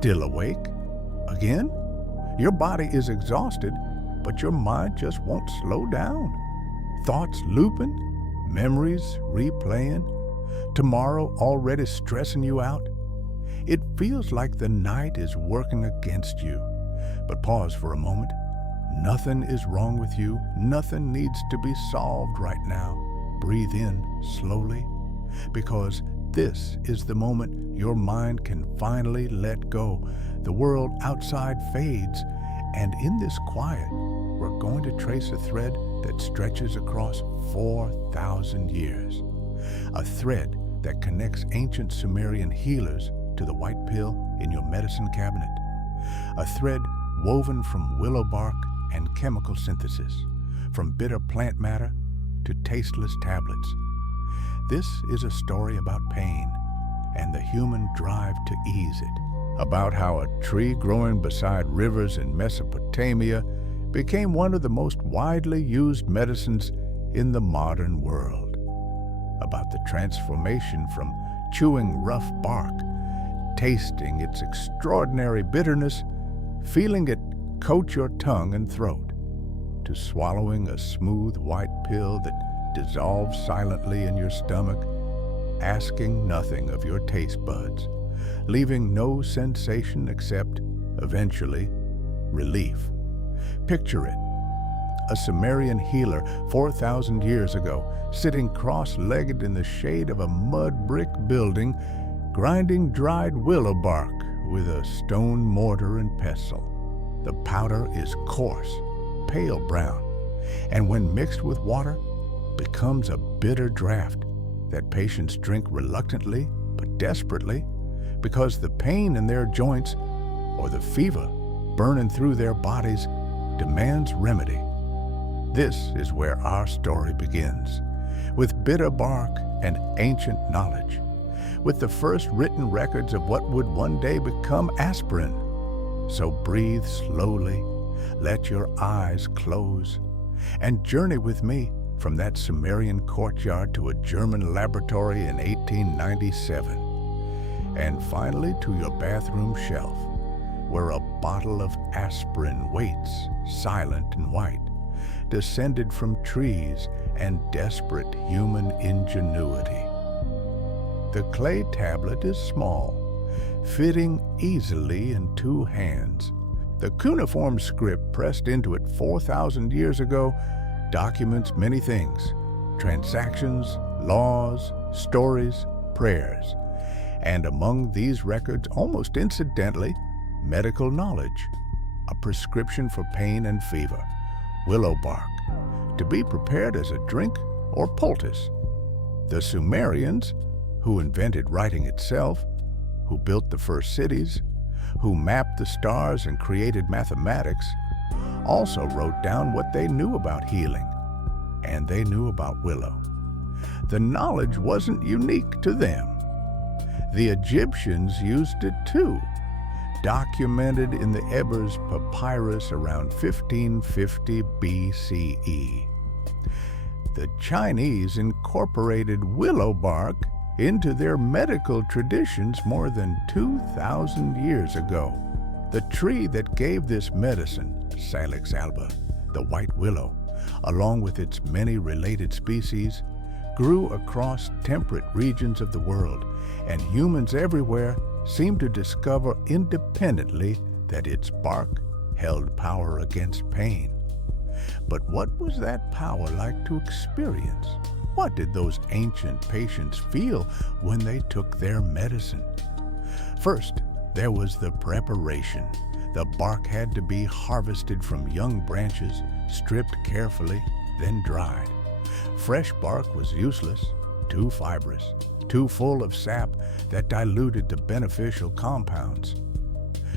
Still awake? Again? Your body is exhausted, but your mind just won't slow down. Thoughts looping, memories replaying, tomorrow already stressing you out. It feels like the night is working against you. But pause for a moment. Nothing is wrong with you. Nothing needs to be solved right now. Breathe in slowly, because this is the moment your mind can finally let go. The world outside fades, and in this quiet, we're going to trace a thread that stretches across 4,000 years. A thread that connects ancient Sumerian healers to the white pill in your medicine cabinet. A thread woven from willow bark and chemical synthesis, from bitter plant matter to tasteless tablets. This is a story about pain and the human drive to ease it, about how a tree growing beside rivers in Mesopotamia became one of the most widely used medicines in the modern world, about the transformation from chewing rough bark, tasting its extraordinary bitterness, feeling it coat your tongue and throat, to swallowing a smooth white pill that dissolves silently in your stomach, asking nothing of your taste buds, leaving no sensation except, eventually, relief. Picture it. A Sumerian healer 4,000 years ago, sitting cross-legged in the shade of a mud brick building, grinding dried willow bark with a stone mortar and pestle. The powder is coarse, pale brown, and when mixed with water, becomes a bitter draught that patients drink reluctantly but desperately, because the pain in their joints or the fever burning through their bodies demands remedy. This is where our story begins, with bitter bark and ancient knowledge, with the first written records of what would one day become aspirin. So breathe slowly, let your eyes close, and journey with me from that Sumerian courtyard to a German laboratory in 1897, and finally to your bathroom shelf, where a bottle of aspirin waits, silent and white, descended from trees and desperate human ingenuity. The clay tablet is small, fitting easily in 2 hands. The cuneiform script pressed into it 4,000 years ago documents many things: transactions, laws, stories, prayers. And among these records, almost incidentally, medical knowledge, a prescription for pain and fever, willow bark, to be prepared as a drink or poultice. The Sumerians, who invented writing itself, who built the first cities, who mapped the stars and created mathematics, also wrote down what they knew about healing, and they knew about willow. The knowledge wasn't unique to them. The Egyptians used it too, documented in the Ebers Papyrus around 1550 BCE. The Chinese incorporated willow bark into their medical traditions more than 2,000 years ago. The tree that gave this medicine, Salix alba, the white willow, along with its many related species, grew across temperate regions of the world, and humans everywhere seemed to discover independently that its bark held power against pain. But what was that power like to experience? What did those ancient patients feel when they took their medicine? First, there was the preparation. The bark had to be harvested from young branches, stripped carefully, then dried. Fresh bark was useless, too fibrous, too full of sap that diluted the beneficial compounds.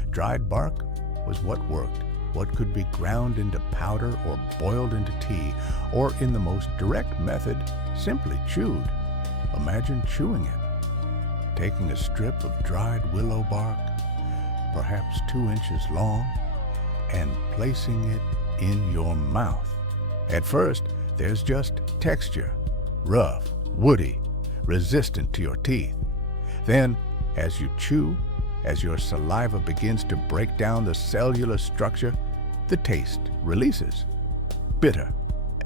Dried bark was what worked, what could be ground into powder or boiled into tea, or in the most direct method, simply chewed. Imagine chewing it. Taking a strip of dried willow bark, perhaps 2 inches long, and placing it in your mouth. At first, there's just texture, rough, woody, resistant to your teeth. Then, as you chew, As your saliva begins to break down the cellular structure, the taste releases. Bitter,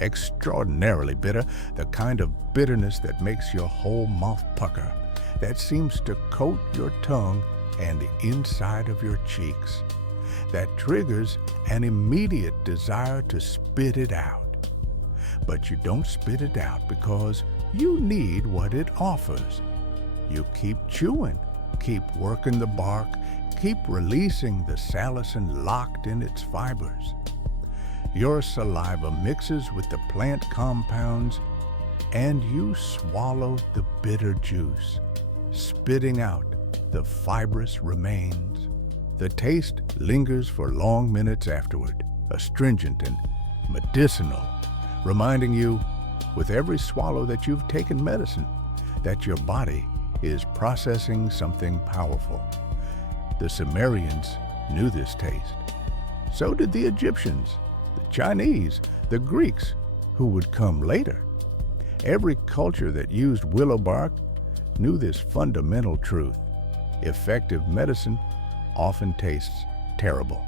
extraordinarily bitter, the kind of bitterness that makes your whole mouth pucker, that seems to coat your tongue and the inside of your cheeks, that triggers an immediate desire to spit it out. But you don't spit it out because you need what it offers. You keep chewing, keep working the bark, keep releasing the salicin locked in its fibers. Your saliva mixes with the plant compounds and you swallow the bitter juice, spitting out the fibrous remains. The taste lingers for long minutes afterward, astringent and medicinal, reminding you, with every swallow, that you've taken medicine, that your body is processing something powerful. The Sumerians knew this taste. So did the Egyptians, the Chinese, the Greeks, who would come later. Every culture that used willow bark knew this fundamental truth. Effective medicine often tastes terrible.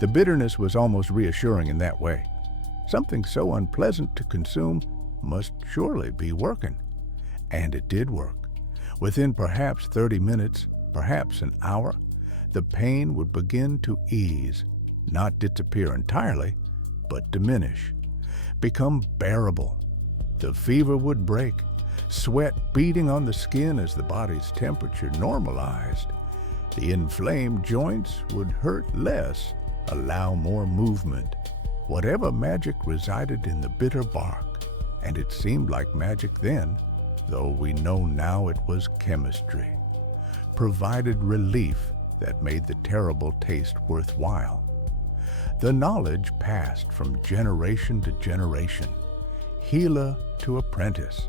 The bitterness was almost reassuring in that way. Something so unpleasant to consume must surely be working. And it did work. Within perhaps 30 minutes, perhaps an hour, the pain would begin to ease, not disappear entirely, but diminish, become bearable. The fever would break, sweat beating on the skin as the body's temperature normalized. The inflamed joints would hurt less, allow more movement. Whatever magic resided in the bitter bark, and it seemed like magic then, though we know now it was chemistry, provided relief that made the terrible taste worthwhile. The knowledge passed from generation to generation, healer to apprentice,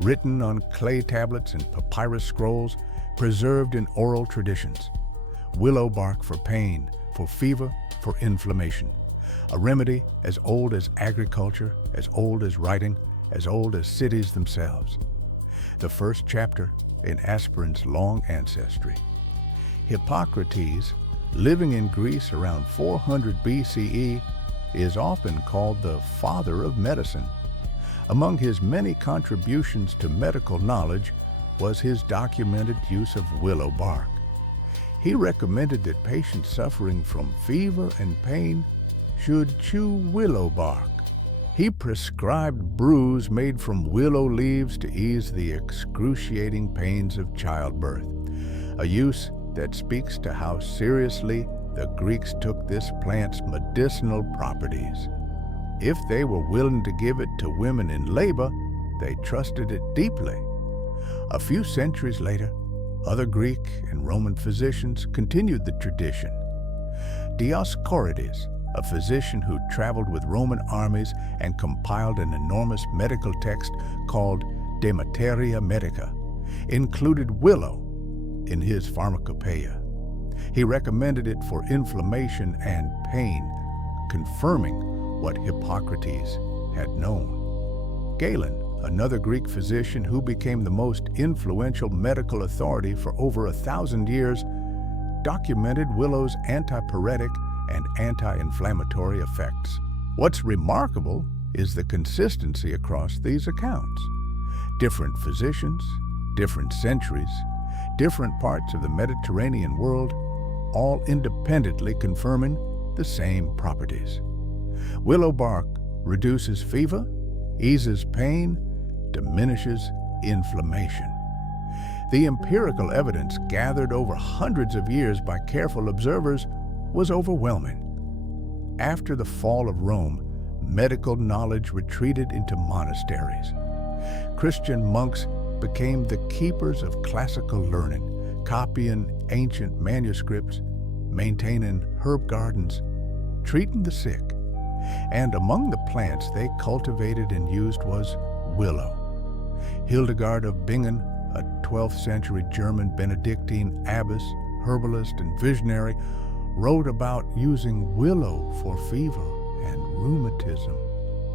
written on clay tablets and papyrus scrolls, preserved in oral traditions. Willow bark for pain, for fever, for inflammation. A remedy as old as agriculture, as old as writing, as old as cities themselves. The first chapter in aspirin's long ancestry. Hippocrates, living in Greece around 400 BCE, is often called the father of medicine. Among his many contributions to medical knowledge was his documented use of willow bark. He recommended that patients suffering from fever and pain should chew willow bark. He prescribed brews made from willow leaves to ease the excruciating pains of childbirth, a use that speaks to how seriously the Greeks took this plant's medicinal properties. If they were willing to give it to women in labor, they trusted it deeply. A few centuries later, other Greek and Roman physicians continued the tradition. Dioscorides, a physician who traveled with Roman armies and compiled an enormous medical text called De Materia Medica, included willow in his pharmacopoeia. He recommended it for inflammation and pain, confirming what Hippocrates had known. Galen, another Greek physician who became the most influential medical authority for over 1,000 years, documented willow's antipyretic and anti-inflammatory effects. What's remarkable is the consistency across these accounts. Different physicians, different centuries, different parts of the Mediterranean world, all independently confirming the same properties. Willow bark reduces fever, eases pain, diminishes inflammation. The empirical evidence gathered over hundreds of years by careful observers was overwhelming. After the fall of Rome, medical knowledge retreated into monasteries. Christian monks became the keepers of classical learning, copying ancient manuscripts, maintaining herb gardens, treating the sick. And among the plants they cultivated and used was willow. Hildegard of Bingen, a 12th century German Benedictine abbess, herbalist, and visionary, wrote about using willow for fever and rheumatism.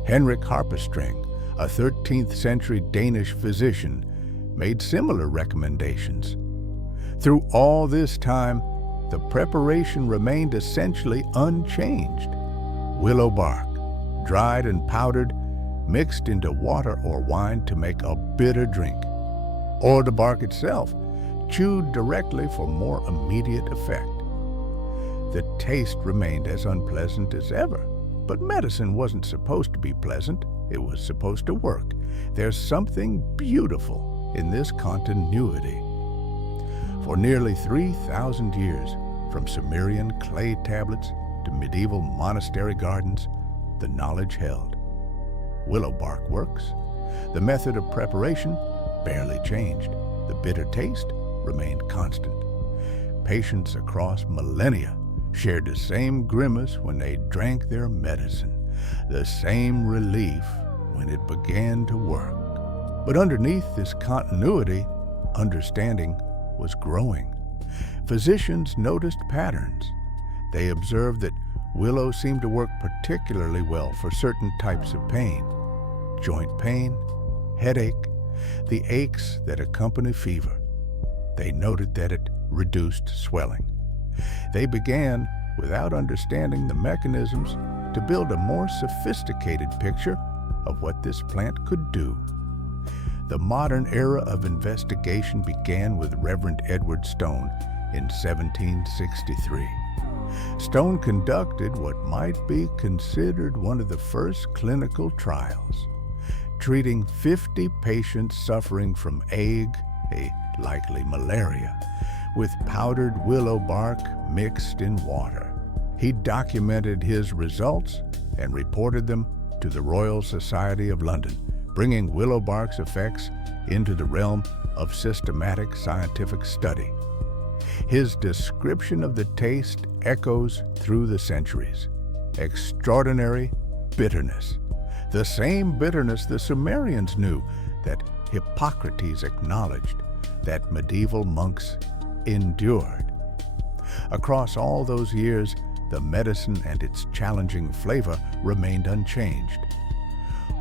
Henrik Harpestring, a 13th century Danish physician, made similar recommendations. Through all this time, the preparation remained essentially unchanged. Willow bark, dried and powdered, mixed into water or wine to make a bitter drink, or the bark itself, chewed directly for more immediate effect. The taste remained as unpleasant as ever, but medicine wasn't supposed to be pleasant. It was supposed to work. There's something beautiful in this continuity. For nearly 3,000 years, from Sumerian clay tablets to medieval monastery gardens, the knowledge held. Willow bark works. The method of preparation barely changed. The bitter taste remained constant. Patients across millennia shared the same grimace when they drank their medicine, the same relief when it began to work. But underneath this continuity, understanding was growing. Physicians noticed patterns. They observed that willow seemed to work particularly well for certain types of pain: joint pain, headache, the aches that accompany fever. They noted that it reduced swelling. They began, without understanding the mechanisms, to build a more sophisticated picture of what this plant could do. The modern era of investigation began with Reverend Edward Stone in 1763. Stone conducted what might be considered one of the first clinical trials, treating 50 patients suffering from ague, a likely malaria, with powdered willow bark mixed in water. He documented his results and reported them to the Royal Society of London, bringing willow bark's effects into the realm of systematic scientific study. His description of the taste echoes through the centuries. Extraordinary bitterness. The same bitterness the Sumerians knew, that Hippocrates acknowledged, that medieval monks endured. Across all those years, the medicine and its challenging flavor remained unchanged.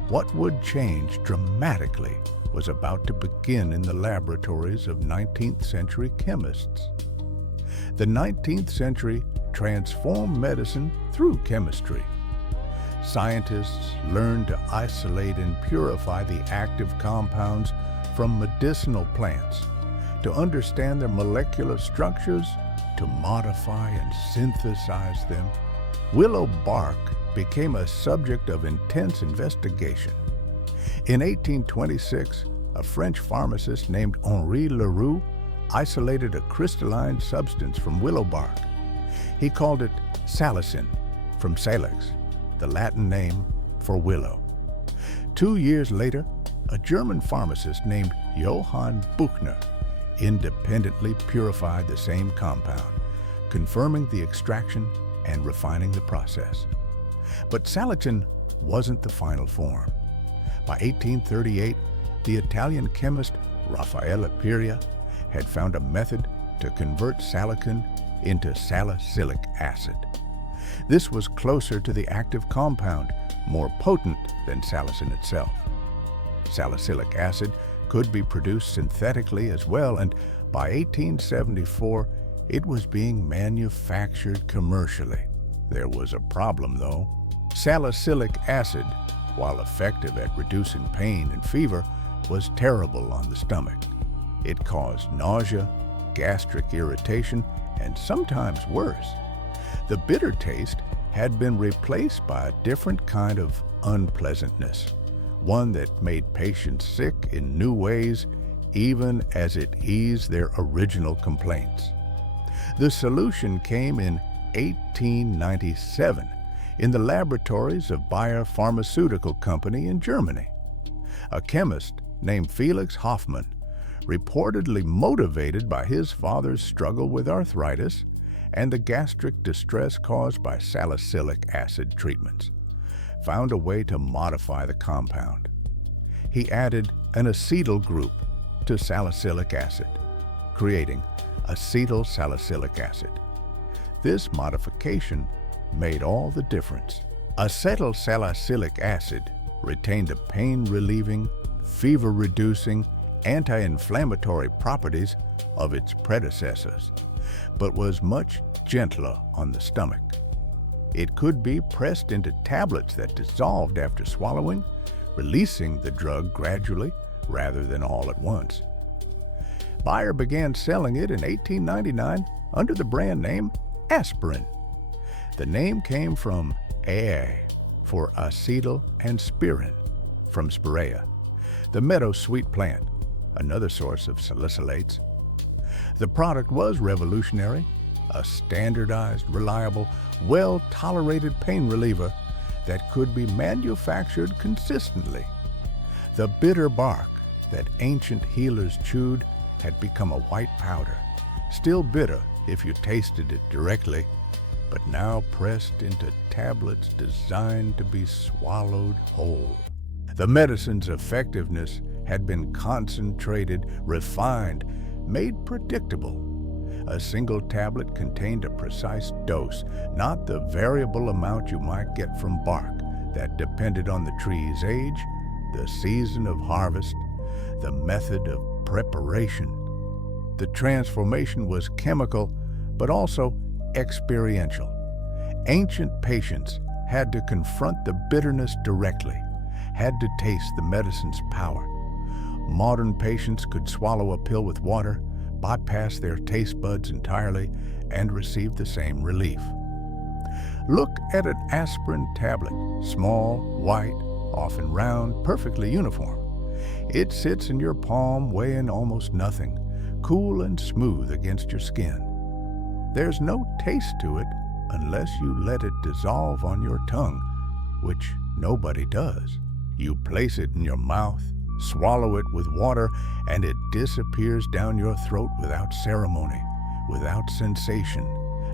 What would change dramatically was about to begin in the laboratories of 19th century chemists. The 19th century transformed medicine through chemistry. Scientists learned to isolate and purify the active compounds from medicinal plants, to understand their molecular structures, to modify and synthesize them. Willow bark became a subject of intense investigation. In 1826, a French pharmacist named Henri Leroux isolated a crystalline substance from willow bark. He called it salicin, from salix, the Latin name for willow. 2 years later, a German pharmacist named Johann Buchner independently purified the same compound, confirming the extraction and refining the process. But salicin wasn't the final form. By 1838, the Italian chemist Raffaele Piria had found a method to convert salicin into salicylic acid. This was closer to the active compound, more potent than salicin itself. Salicylic acid could be produced synthetically as well, and by 1874, it was being manufactured commercially. There was a problem, though. Salicylic acid, while effective at reducing pain and fever, was terrible on the stomach. It caused nausea, gastric irritation, and sometimes worse. The bitter taste had been replaced by a different kind of unpleasantness, one that made patients sick in new ways, even as it eased their original complaints. The solution came in 1897 in the laboratories of Bayer Pharmaceutical Company in Germany. A chemist named Felix Hoffmann, reportedly motivated by his father's struggle with arthritis and the gastric distress caused by salicylic acid treatments, found a way to modify the compound. He added an acetyl group to salicylic acid, creating acetyl salicylic acid. This modification made all the difference. Acetyl salicylic acid retained the pain-relieving, fever-reducing, anti-inflammatory properties of its predecessors, but was much gentler on the stomach. It could be pressed into tablets that dissolved after swallowing, releasing the drug gradually rather than all at once. Bayer began selling it in 1899 under the brand name aspirin. The name came from A for acetyl and spirin from spirea, the meadow sweet plant, another source of salicylates. The product was revolutionary, a standardized, reliable, well-tolerated pain reliever that could be manufactured consistently. The bitter bark that ancient healers chewed had become a white powder, still bitter if you tasted it directly, but now pressed into tablets designed to be swallowed whole. The medicine's effectiveness had been concentrated, refined, made predictable. A single tablet contained a precise dose, not the variable amount you might get from bark that depended on the tree's age, the season of harvest, the method of preparation. The transformation was chemical, but also experiential. Ancient patients had to confront the bitterness directly, had to taste the medicine's power. Modern patients could swallow a pill with water, bypass their taste buds entirely, and receive the same relief. Look at an aspirin tablet, small, white, often round, perfectly uniform. It sits in your palm weighing almost nothing, cool and smooth against your skin. There's no taste to it unless you let it dissolve on your tongue, which nobody does. You place it in your mouth, swallow it with water, and it disappears down your throat without ceremony, without sensation,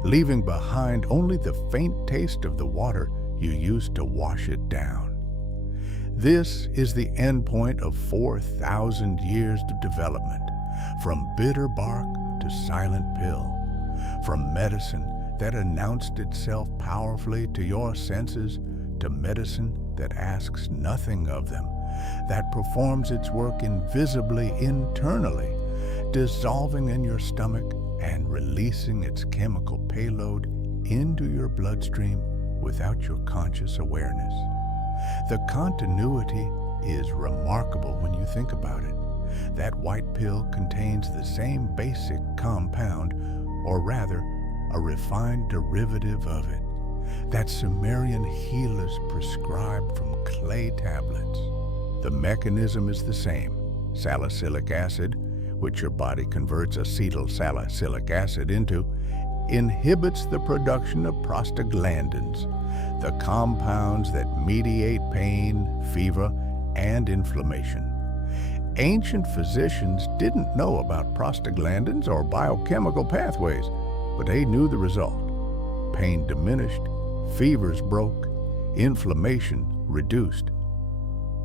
leaving behind only the faint taste of the water you used to wash it down. This is the endpoint of 4,000 years of development, from bitter bark to silent pill, from medicine that announced itself powerfully to your senses to medicine that asks nothing of them, that performs its work invisibly internally, dissolving in your stomach and releasing its chemical payload into your bloodstream without your conscious awareness. The continuity is remarkable when you think about it. That white pill contains the same basic compound, or rather, a refined derivative of it, that Sumerian healers prescribed from clay tablets. The mechanism is the same. Salicylic acid, which your body converts acetyl salicylic acid into, inhibits the production of prostaglandins, the compounds that mediate pain, fever, and inflammation. Ancient physicians didn't know about prostaglandins or biochemical pathways, but they knew the result. Pain diminished, fevers broke, inflammation reduced.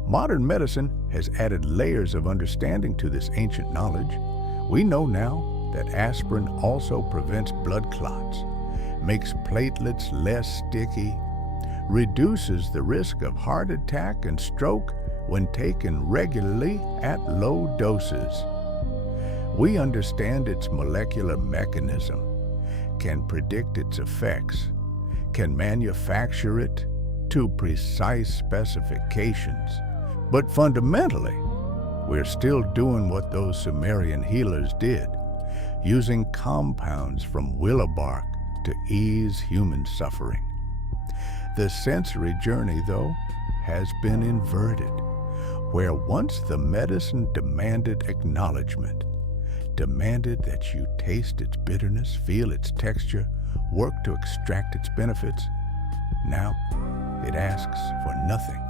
Modern medicine has added layers of understanding to this ancient knowledge. We know now that aspirin also prevents blood clots, makes platelets less sticky, reduces the risk of heart attack and stroke when taken regularly at low doses. We understand its molecular mechanism, can predict its effects, can manufacture it to precise specifications. But fundamentally, we're still doing what those Sumerian healers did, using compounds from willow bark to ease human suffering. The sensory journey, though, has been inverted, where once the medicine demanded acknowledgement, demanded that you taste its bitterness, feel its texture, work to extract its benefits, now it asks for nothing.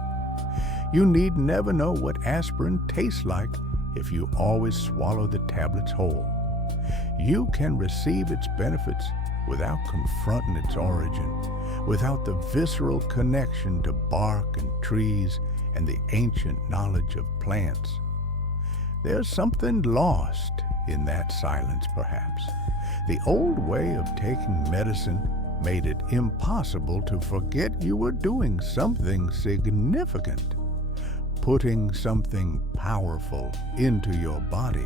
You need never know what aspirin tastes like if you always swallow the tablets whole. You can receive its benefits without confronting its origin, without the visceral connection to bark and trees and the ancient knowledge of plants. There's something lost in that silence, perhaps. The old way of taking medicine made it impossible to forget you were doing something significant. putting something powerful into your body.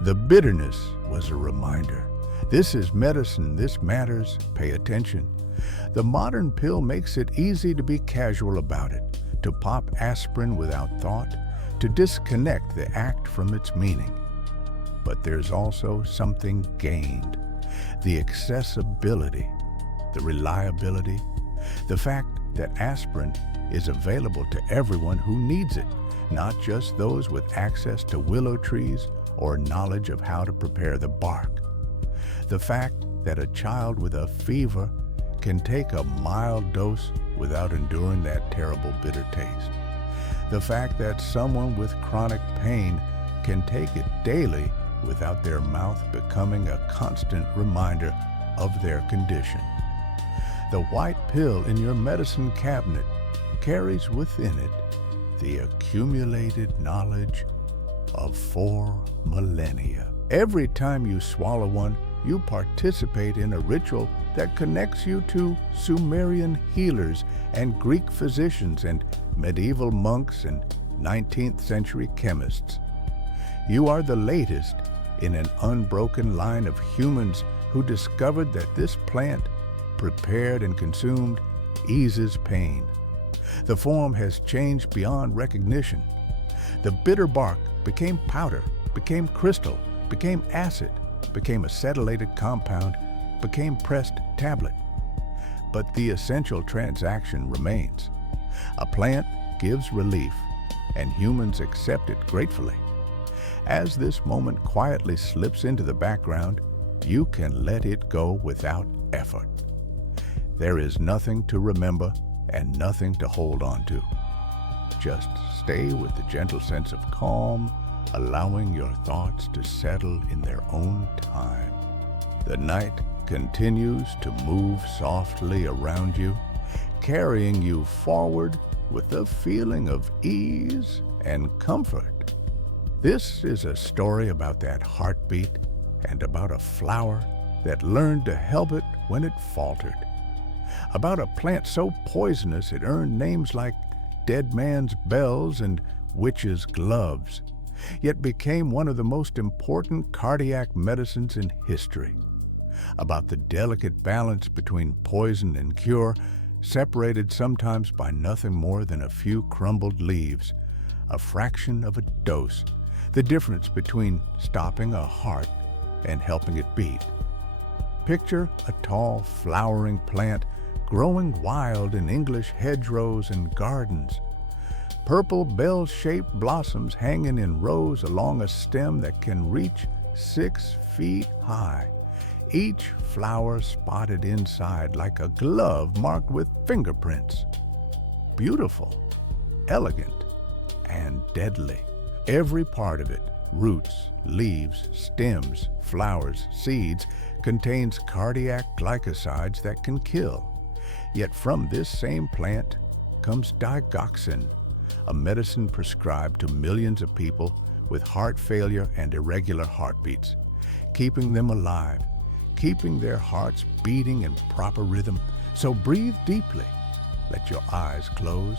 The bitterness was a reminder. This is medicine, this matters, pay attention. The modern pill makes it easy to be casual about it, to pop aspirin without thought, to disconnect the act from its meaning. But there's also something gained. The accessibility, the reliability, the fact that aspirin is available to everyone who needs it, not just those with access to willow trees or knowledge of how to prepare the bark. The fact that a child with a fever can take a mild dose without enduring that terrible bitter taste. The fact that someone with chronic pain can take it daily without their mouth becoming a constant reminder of their condition. The white pill in your medicine cabinet carries within it the accumulated knowledge of 4 millennia. Every time you swallow one, you participate in a ritual that connects you to Sumerian healers and Greek physicians and medieval monks and 19th century chemists. You are the latest in an unbroken line of humans who discovered that this plant, prepared and consumed, eases pain. The form has changed beyond recognition. The bitter bark became powder, became crystal, became acid, became acetylated compound, became pressed tablet. But the essential transaction remains. A plant gives relief, and humans accept it gratefully. As this moment quietly slips into the background, you can let it go without effort. There is nothing to remember and nothing to hold on to. Just stay with the gentle sense of calm, allowing your thoughts to settle in their own time. The night continues to move softly around you, carrying you forward with a feeling of ease and comfort. This is a story about that heartbeat and about a flower that learned to help it when it faltered. About a plant so poisonous it earned names like dead man's bells and witch's gloves, yet became one of the most important cardiac medicines in history. About the delicate balance between poison and cure, separated sometimes by nothing more than a few crumbled leaves, a fraction of a dose, the difference between stopping a heart and helping it beat. Picture a tall, flowering plant growing wild in English hedgerows and gardens. Purple bell-shaped blossoms hanging in rows along a stem that can reach 6 feet high. Each flower spotted inside like a glove marked with fingerprints. Beautiful, elegant, and deadly. Every part of it, roots, leaves, stems, flowers, seeds, contains cardiac glycosides that can kill. Yet from this same plant comes digoxin, a medicine prescribed to millions of people with heart failure and irregular heartbeats, keeping them alive, keeping their hearts beating in proper rhythm. So breathe deeply, let your eyes close,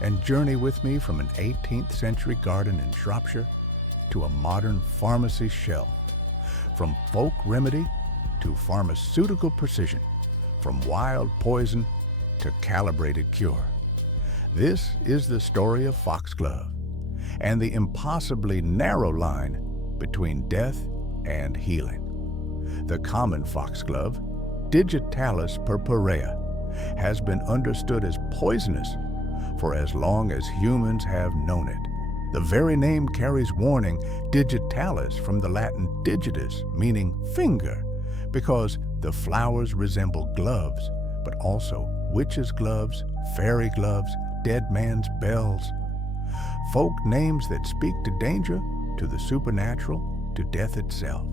and journey with me from an 18th century garden in Shropshire to a modern pharmacy shelf. From folk remedy to pharmaceutical precision, from wild poison to calibrated cure. This is the story of foxglove and the impossibly narrow line between death and healing. The common foxglove, Digitalis purpurea, has been understood as poisonous for as long as humans have known it. The very name carries warning, digitalis from the Latin digitus, meaning finger, because the flowers resemble gloves, but also witches' gloves, fairy gloves, dead man's bells. Folk names that speak to danger, to the supernatural, to death itself.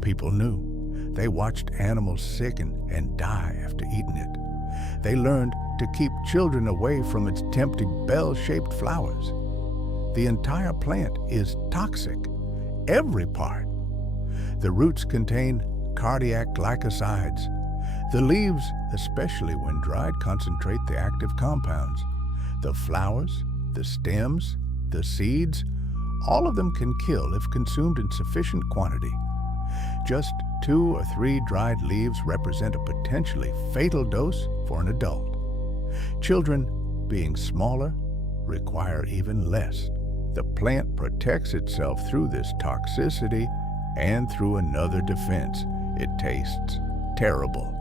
People knew. They watched animals sicken and die after eating it. They learned to keep children away from its tempting bell-shaped flowers. The entire plant is toxic, every part. The roots contain cardiac glycosides. The leaves, especially when dried, concentrate the active compounds. The flowers, the stems, the seeds, all of them can kill if consumed in sufficient quantity. Just 2 or 3 dried leaves represent a potentially fatal dose for an adult. Children, being smaller, require even less. The plant protects itself through this toxicity and through another defense. It tastes terrible,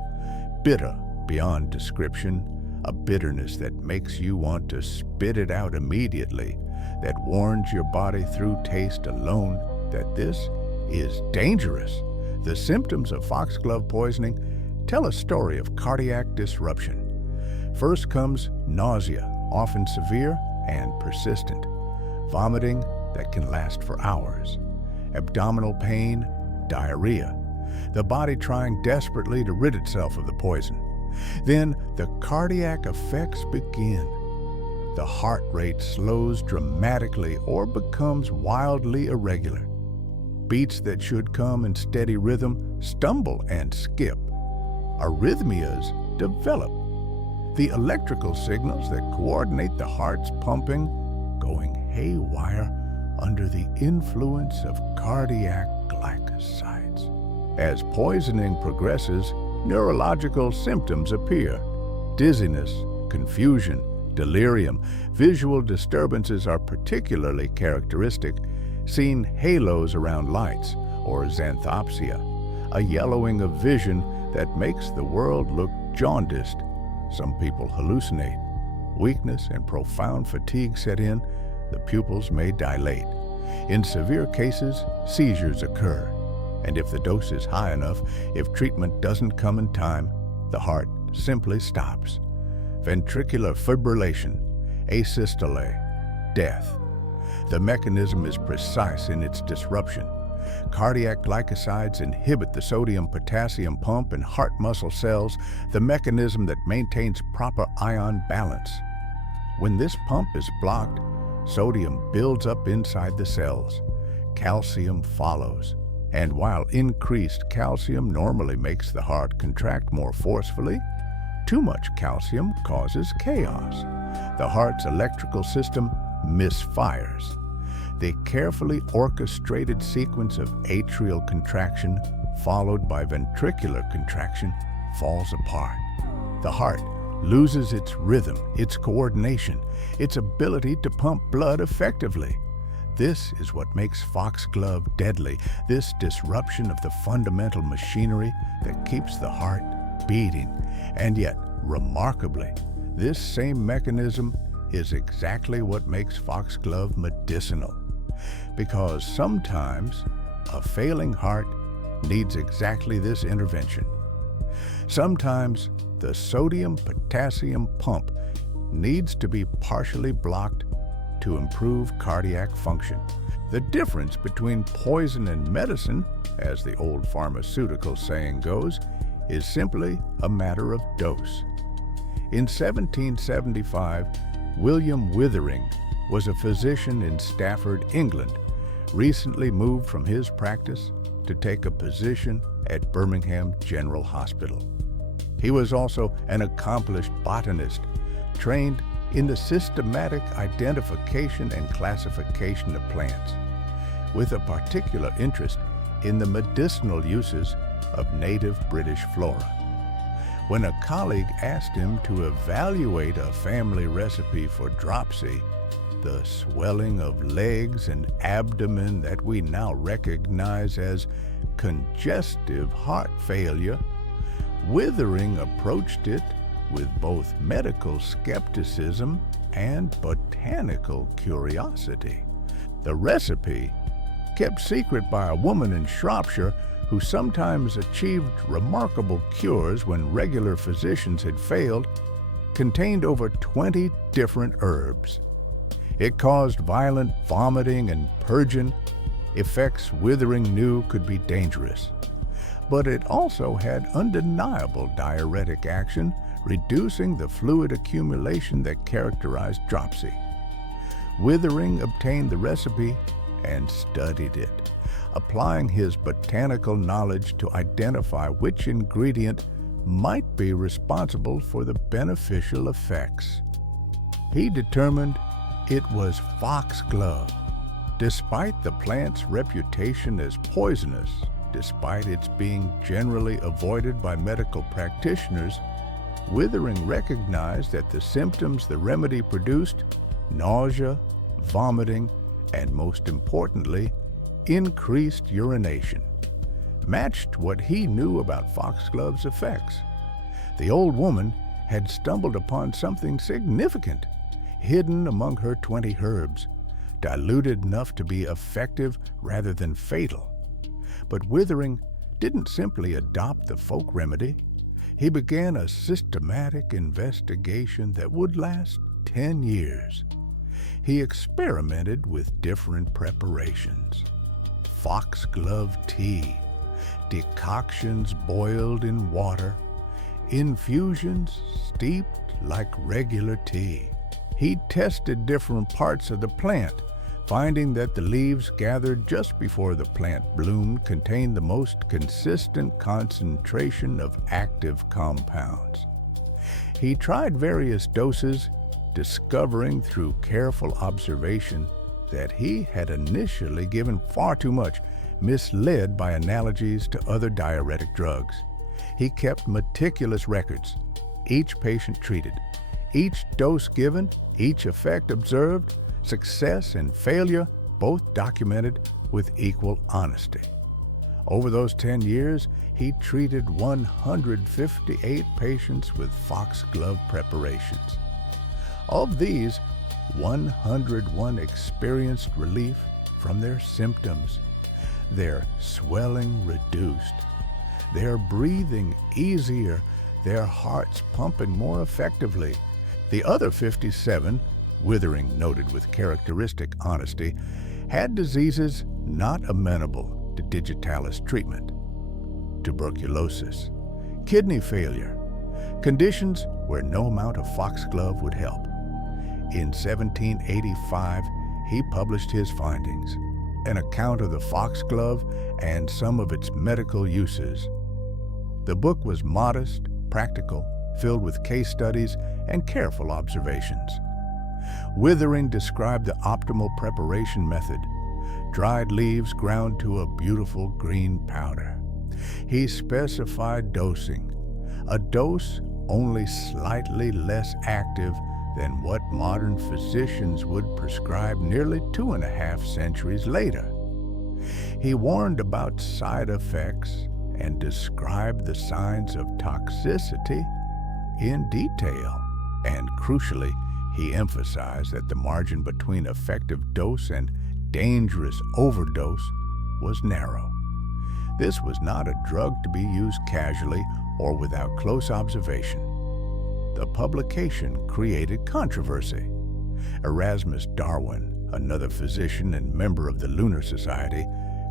bitter beyond description, a bitterness that makes you want to spit it out immediately, that warns your body through taste alone that this is dangerous. The symptoms of foxglove poisoning tell a story of cardiac disruption. First comes nausea, often severe and persistent, vomiting that can last for hours, abdominal pain, diarrhea, the body trying desperately to rid itself of the poison. Then the cardiac effects begin. The heart rate slows dramatically or becomes wildly irregular. Beats that should come in steady rhythm stumble and skip. Arrhythmias develop. The electrical signals that coordinate the heart's pumping going haywire under the influence of cardiac glycosides. As poisoning progresses, neurological symptoms appear. Dizziness, confusion, delirium, visual disturbances are particularly characteristic, seen halos around lights, or xanthopsia, a yellowing of vision that makes the world look jaundiced. Some people hallucinate. Weakness and profound fatigue set in, the pupils may dilate. In severe cases, seizures occur. And if the dose is high enough, if treatment doesn't come in time, the heart simply stops. Ventricular fibrillation, asystole, death. The mechanism is precise in its disruption. Cardiac glycosides inhibit the sodium-potassium pump in heart muscle cells, the mechanism that maintains proper ion balance. When this pump is blocked, sodium builds up inside the cells. Calcium follows. And while increased calcium normally makes the heart contract more forcefully, too much calcium causes chaos. The heart's electrical system misfires. The carefully orchestrated sequence of atrial contraction followed by ventricular contraction falls apart. The heart loses its rhythm, its coordination, its ability to pump blood effectively. This is what makes foxglove deadly, this disruption of the fundamental machinery that keeps the heart beating. And yet, remarkably, this same mechanism is exactly what makes foxglove medicinal. Because sometimes a failing heart needs exactly this intervention. Sometimes the sodium-potassium pump needs to be partially blocked to improve cardiac function. The difference between poison and medicine, as the old pharmaceutical saying goes, is simply a matter of dose. In 1775, William Withering was a physician in Stafford, England, recently moved from his practice to take a position at Birmingham General Hospital. He was also an accomplished botanist, trained in the systematic identification and classification of plants, with a particular interest in the medicinal uses of native British flora. When a colleague asked him to evaluate a family recipe for dropsy, the swelling of legs and abdomen that we now recognize as congestive heart failure, Withering approached it with both medical skepticism and botanical curiosity. The recipe, kept secret by a woman in Shropshire who sometimes achieved remarkable cures when regular physicians had failed, contained over 20 different herbs. It caused violent vomiting and purging, effects Withering knew could be dangerous. But it also had undeniable diuretic action, reducing the fluid accumulation that characterized dropsy. Withering obtained the recipe and studied it, applying his botanical knowledge to identify which ingredient might be responsible for the beneficial effects. He determined It was foxglove. Despite the plant's reputation as poisonous, despite its being generally avoided by medical practitioners, Withering recognized that the symptoms the remedy produced, nausea, vomiting, and most importantly, increased urination, matched what he knew about foxglove's effects. The old woman had stumbled upon something significant, hidden among her 20 herbs, diluted enough to be effective rather than fatal. But Withering didn't simply adopt the folk remedy. He began a systematic investigation that would last 10 years. He experimented with different preparations. Foxglove tea, decoctions boiled in water, infusions steeped like regular tea. He tested different parts of the plant, finding that the leaves gathered just before the plant bloomed contained the most consistent concentration of active compounds. He tried various doses, discovering through careful observation that he had initially given far too much, misled by analogies to other diuretic drugs. He kept meticulous records, each patient treated, each dose given, each effect observed, success and failure both documented with equal honesty. Over those 10 years, he treated 158 patients with foxglove preparations. Of these, 101 experienced relief from their symptoms, their swelling reduced, their breathing easier, their hearts pumping more effectively. The other 57, Withering noted with characteristic honesty, had diseases not amenable to digitalis treatment. Tuberculosis, kidney failure, conditions where no amount of foxglove would help. In 1785, he published his findings, an account of the foxglove and some of its medical uses. The book was modest, practical, filled with case studies and careful observations. Withering described the optimal preparation method: dried leaves ground to a beautiful green powder. He specified dosing, a dose only slightly less active than what modern physicians would prescribe nearly 2.5 centuries later. He warned about side effects and described the signs of toxicity in detail. And crucially, he emphasized that the margin between effective dose and dangerous overdose was narrow. This was not a drug to be used casually or without close observation. The publication created controversy. Erasmus Darwin, another physician and member of the Lunar Society,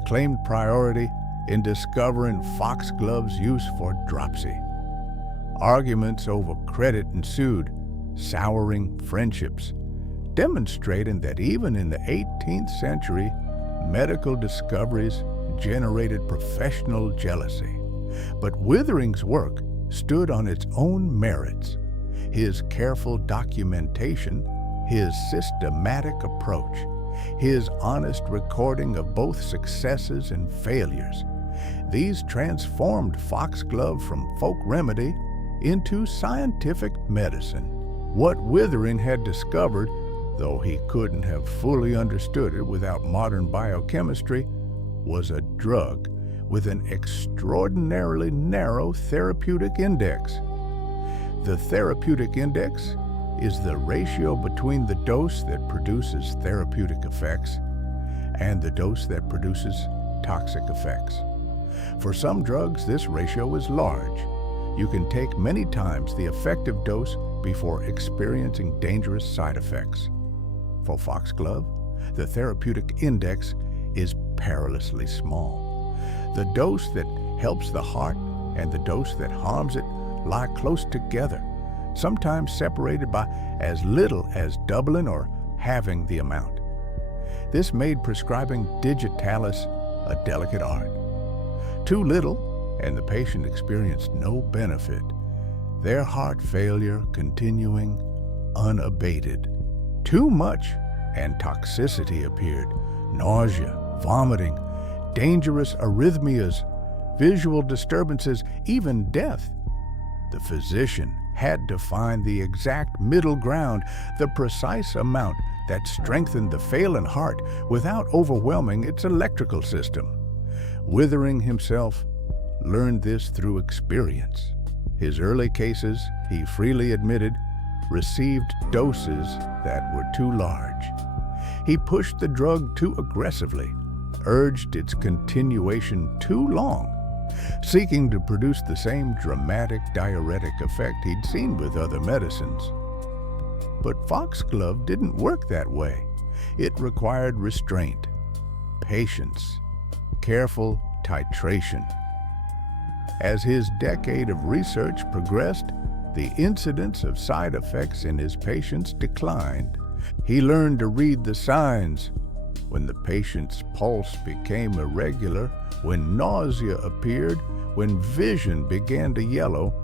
claimed priority in discovering foxglove's use for dropsy. Arguments over credit ensued, souring friendships, demonstrating that even in the 18th century, medical discoveries generated professional jealousy. But Withering's work stood on its own merits. His careful documentation, his systematic approach, his honest recording of both successes and failures, these transformed foxglove from folk remedy into scientific medicine. What Withering had discovered, though he couldn't have fully understood it without modern biochemistry, was a drug with an extraordinarily narrow therapeutic index. The therapeutic index is the ratio between the dose that produces therapeutic effects and the dose that produces toxic effects. For some drugs, this ratio is large. You can take many times the effective dose before experiencing dangerous side effects. For foxglove, the therapeutic index is perilously small. The dose that helps the heart and the dose that harms it lie close together, sometimes separated by as little as doubling or halving the amount. This made prescribing digitalis a delicate art. Too little, and the patient experienced no benefit, their heart failure continuing unabated. Too much, and toxicity appeared: nausea, vomiting, dangerous arrhythmias, visual disturbances, even death. The physician had to find the exact middle ground, the precise amount that strengthened the failing heart without overwhelming its electrical system. Withering himself learned this through experience. His early cases, he freely admitted, received doses that were too large. He pushed the drug too aggressively, urged its continuation too long, seeking to produce the same dramatic diuretic effect he'd seen with other medicines. But foxglove didn't work that way. It required restraint, patience, careful titration. As his decade of research progressed, the incidence of side effects in his patients declined. He learned to read the signs: when the patient's pulse became irregular, when nausea appeared, when vision began to yellow.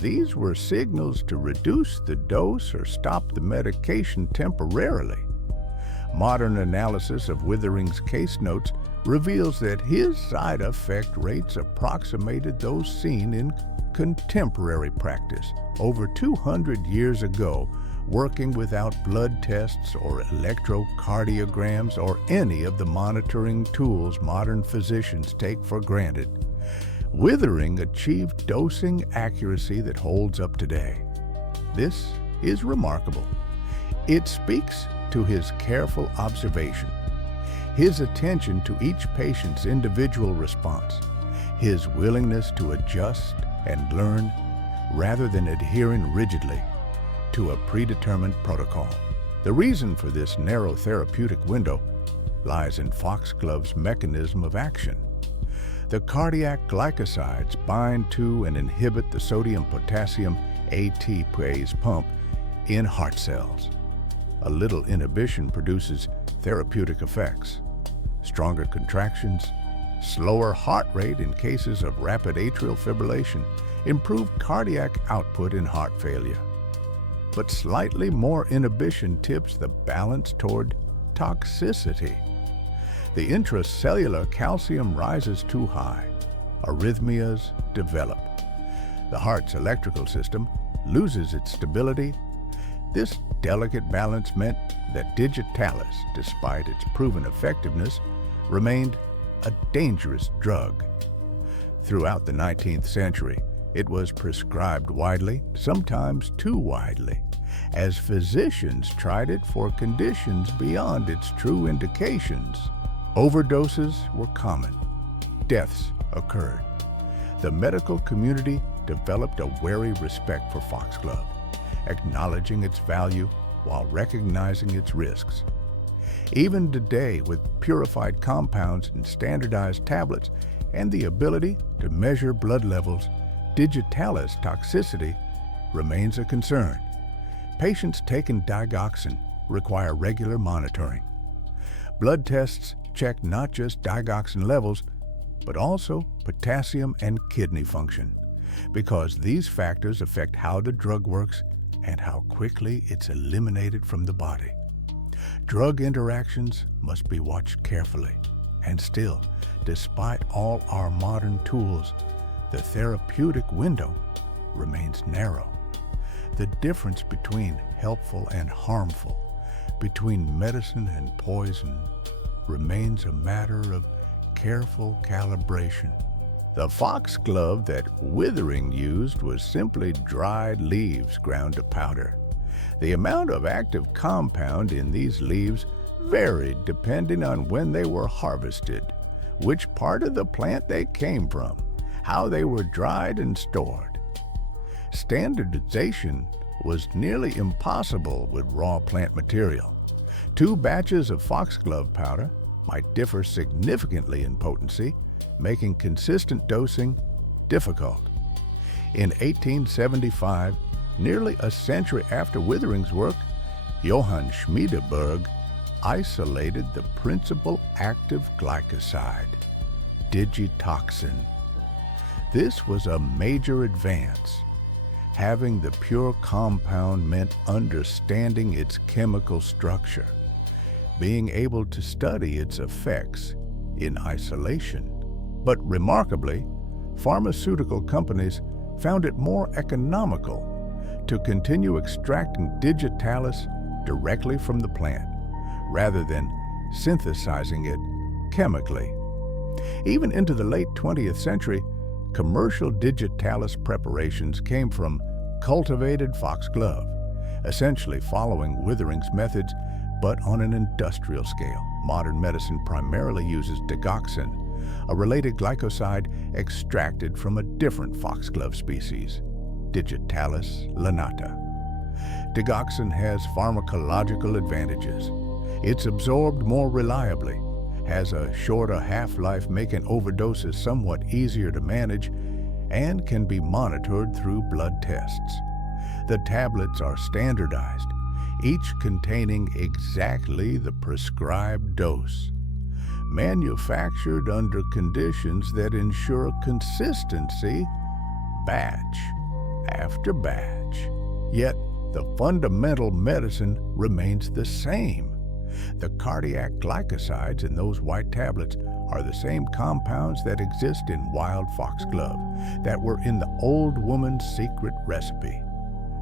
These were signals to reduce the dose or stop the medication temporarily. Modern analysis of Withering's case notes reveals that his side effect rates approximated those seen in contemporary practice. Over 200 years ago, working without blood tests or electrocardiograms or any of the monitoring tools modern physicians take for granted, Withering achieved dosing accuracy that holds up today. This is remarkable. It speaks to his careful observation, his attention to each patient's individual response, his willingness to adjust and learn rather than adhering rigidly to a predetermined protocol. The reason for this narrow therapeutic window lies in foxglove's mechanism of action. The cardiac glycosides bind to and inhibit the sodium-potassium ATPase pump in heart cells. A little inhibition produces therapeutic effects: stronger contractions, slower heart rate in cases of rapid atrial fibrillation, improved cardiac output in heart failure. But slightly more inhibition tips the balance toward toxicity. The intracellular calcium rises too high. Arrhythmias develop. The heart's electrical system loses its stability. This delicate balance meant that digitalis, despite its proven effectiveness, remained a dangerous drug. Throughout the 19th century, it was prescribed widely, sometimes too widely, as physicians tried it for conditions beyond its true indications. Overdoses were common. Deaths occurred. The medical community developed a wary respect for foxglove, acknowledging its value while recognizing its risks. Even today, with purified compounds and standardized tablets and the ability to measure blood levels, digitalis toxicity remains a concern. Patients taking digoxin require regular monitoring. Blood tests check not just digoxin levels, but also potassium and kidney function, because these factors affect how the drug works and how quickly it's eliminated from the body. Drug interactions must be watched carefully, and still, despite all our modern tools, the therapeutic window remains narrow. The difference between helpful and harmful, between medicine and poison, remains a matter of careful calibration. The foxglove that Withering used was simply dried leaves ground to powder. The amount of active compound in these leaves varied depending on when they were harvested, which part of the plant they came from, how they were dried and stored. Standardization was nearly impossible with raw plant material. 2 batches of foxglove powder might differ significantly in potency, making consistent dosing difficult. In 1875, nearly a century after Withering's work, Johann Schmiedeberg isolated the principal active glycoside, digitoxin. This was a major advance. Having the pure compound meant understanding its chemical structure. being able to study its effects in isolation. But remarkably, pharmaceutical companies found it more economical to continue extracting digitalis directly from the plant, rather than synthesizing it chemically. Even into the late 20th century, commercial digitalis preparations came from cultivated foxglove, essentially following Withering's methods, but on an industrial scale. Modern medicine primarily uses digoxin, a related glycoside extracted from a different foxglove species, Digitalis lanata. Digoxin has pharmacological advantages. It's absorbed more reliably, has a shorter half-life, making overdoses somewhat easier to manage, and can be monitored through blood tests. The tablets are standardized, each containing exactly the prescribed dose, manufactured under conditions that ensure consistency batch after batch. Yet, the fundamental medicine remains the same. The cardiac glycosides in those white tablets are the same compounds that exist in wild foxglove, that were in the old woman's secret recipe,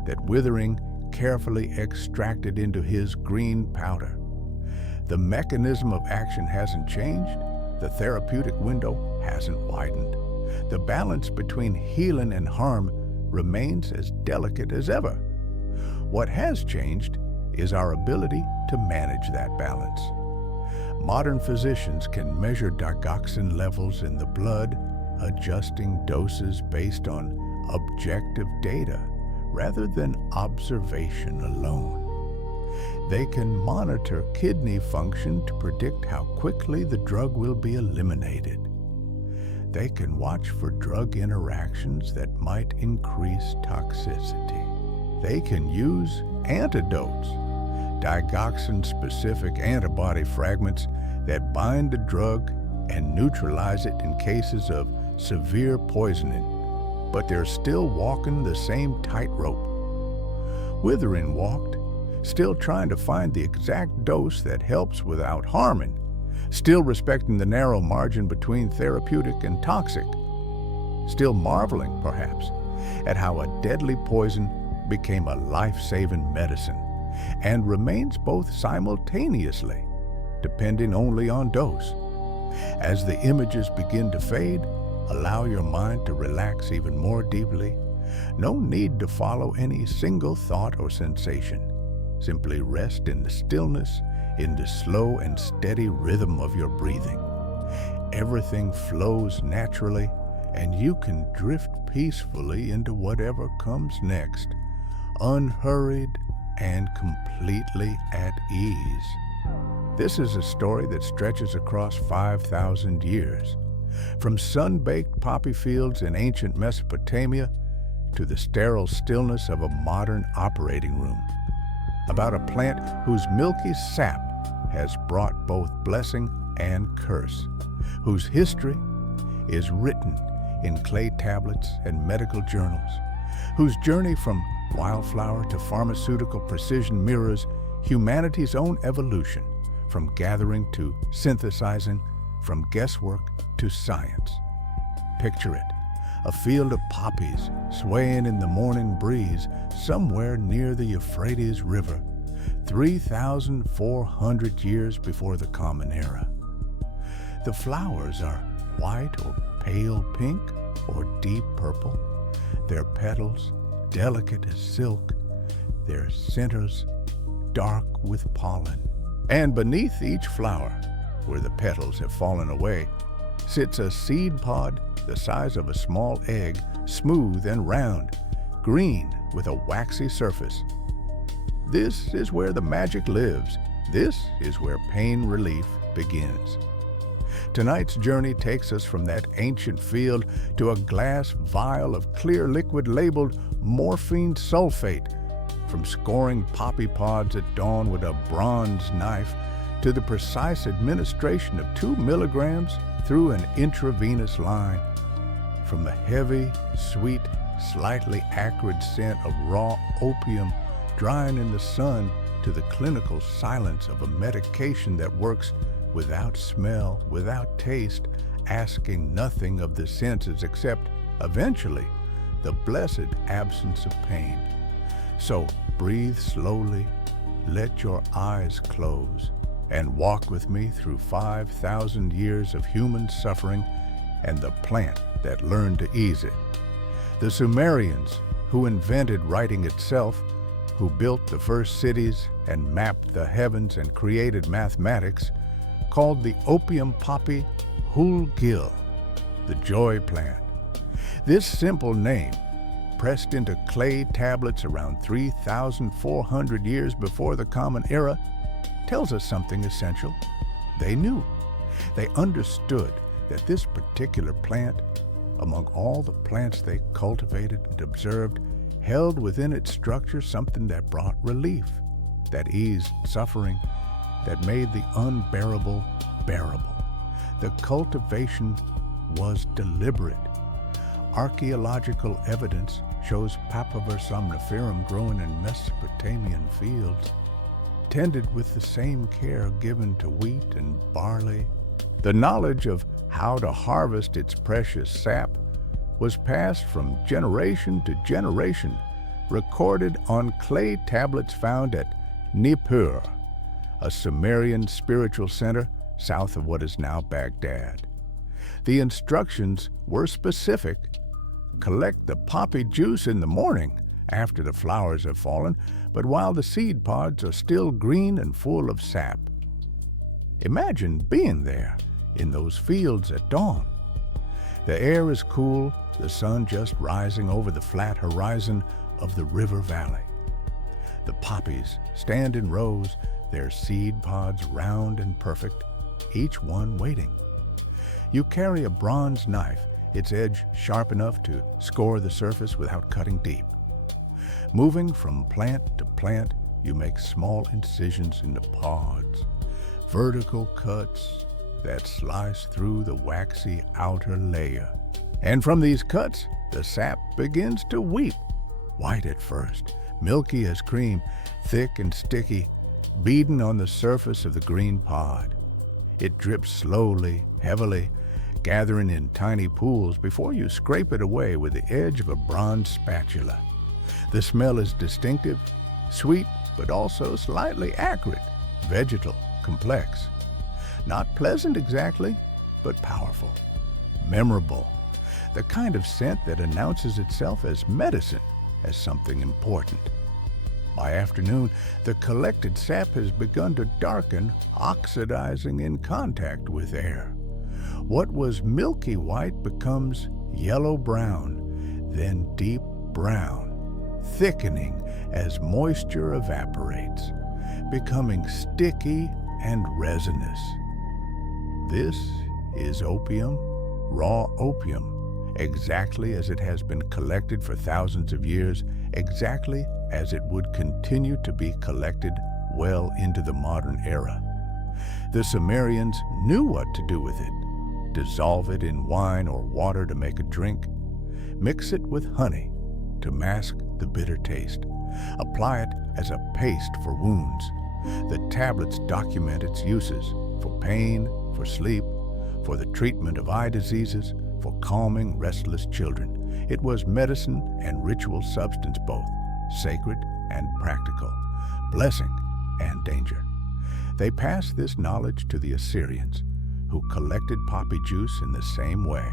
that Withering carefully extracted into his green powder. The mechanism of action hasn't changed, the therapeutic window hasn't widened. The balance between healing and harm remains as delicate as ever. What has changed is our ability to manage that balance. Modern physicians can measure digoxin levels in the blood, adjusting doses based on objective data rather than observation alone. They can monitor kidney function to predict how quickly the drug will be eliminated. They can watch for drug interactions that might increase toxicity. They can use antidotes, digoxin-specific antibody fragments that bind the drug and neutralize it in cases of severe poisoning. But they're still walking the same tightrope. Withering walked, still trying to find the exact dose that helps without harming, still respecting the narrow margin between therapeutic and toxic, still marveling, perhaps, at how a deadly poison became a life-saving medicine, and remains both simultaneously, depending only on dose. As the images begin to fade, allow your mind to relax even more deeply. No need to follow any single thought or sensation. Simply rest in the stillness, in the slow and steady rhythm of your breathing. Everything flows naturally, and you can drift peacefully into whatever comes next, unhurried and completely at ease. This is a story that stretches across 5,000 years, from sun-baked poppy fields in ancient Mesopotamia to the sterile stillness of a modern operating room, about a plant whose milky sap has brought both blessing and curse, whose history is written in clay tablets and medical journals, whose journey from wildflower to pharmaceutical precision mirrors humanity's own evolution, from gathering to synthesizing, from guesswork to science. Picture it, a field of poppies swaying in the morning breeze somewhere near the Euphrates River, 3,400 years before the Common Era. The flowers are white or pale pink or deep purple, their petals delicate as silk, their centers dark with pollen. And beneath each flower, where the petals have fallen away, sits a seed pod the size of a small egg, smooth and round, green with a waxy surface. This is where the magic lives. This is where pain relief begins. Tonight's journey takes us from that ancient field to a glass vial of clear liquid labeled morphine sulfate, from scoring poppy pods at dawn with a bronze knife to the precise administration of 2 milligrams through an intravenous line, from the heavy, sweet, slightly acrid scent of raw opium drying in the sun to the clinical silence of a medication that works without smell, without taste, asking nothing of the senses except, eventually, the blessed absence of pain. So breathe slowly, let your eyes close, and walk with me through 5,000 years of human suffering and the plant that learned to ease it. The Sumerians, who invented writing itself, who built the first cities and mapped the heavens and created mathematics, called the opium poppy Hulgil, the joy plant. This simple name, pressed into clay tablets around 3,400 years before the Common Era, tells us something essential. They knew. They understood that this particular plant, among all the plants they cultivated and observed, held within its structure something that brought relief, that eased suffering, that made the unbearable bearable. The cultivation was deliberate. Archaeological evidence shows Papaver somniferum growing in Mesopotamian fields, tended with the same care given to wheat and barley. The knowledge of how to harvest its precious sap was passed from generation to generation, recorded on clay tablets found at Nippur, a Sumerian spiritual center south of what is now Baghdad. The instructions were specific. Collect the poppy juice in the morning after the flowers have fallen, but while the seed pods are still green and full of sap. Imagine being there in those fields at dawn. The air is cool, the sun just rising over the flat horizon of the river valley. The poppies stand in rows, their seed pods round and perfect, each one waiting. You carry a bronze knife, its edge sharp enough to score the surface without cutting deep. Moving from plant to plant, you make small incisions in the pods, vertical cuts that slice through the waxy outer layer. And from these cuts, the sap begins to weep, white at first, milky as cream, thick and sticky, beading on the surface of the green pod. It drips slowly, heavily, gathering in tiny pools before you scrape it away with the edge of a bronze spatula. The smell is distinctive, sweet, but also slightly acrid, vegetal, complex. Not pleasant exactly, but powerful, memorable. The kind of scent that announces itself as medicine, as something important. By afternoon, the collected sap has begun to darken, oxidizing in contact with air. What was milky white becomes yellow-brown, then deep brown, thickening as moisture evaporates, becoming sticky and resinous. This is opium, raw opium, exactly as it has been collected for thousands of years, exactly as it would continue to be collected well into the modern era. The Sumerians knew what to do with it. Dissolve it in wine or water to make a drink. Mix it with honey to mask the bitter taste. Apply it as a paste for wounds. The tablets document its uses for pain, for sleep, for the treatment of eye diseases, for calming restless children. It was medicine and ritual substance both, sacred and practical, blessing and danger. They passed this knowledge to the Assyrians, who collected poppy juice in the same way,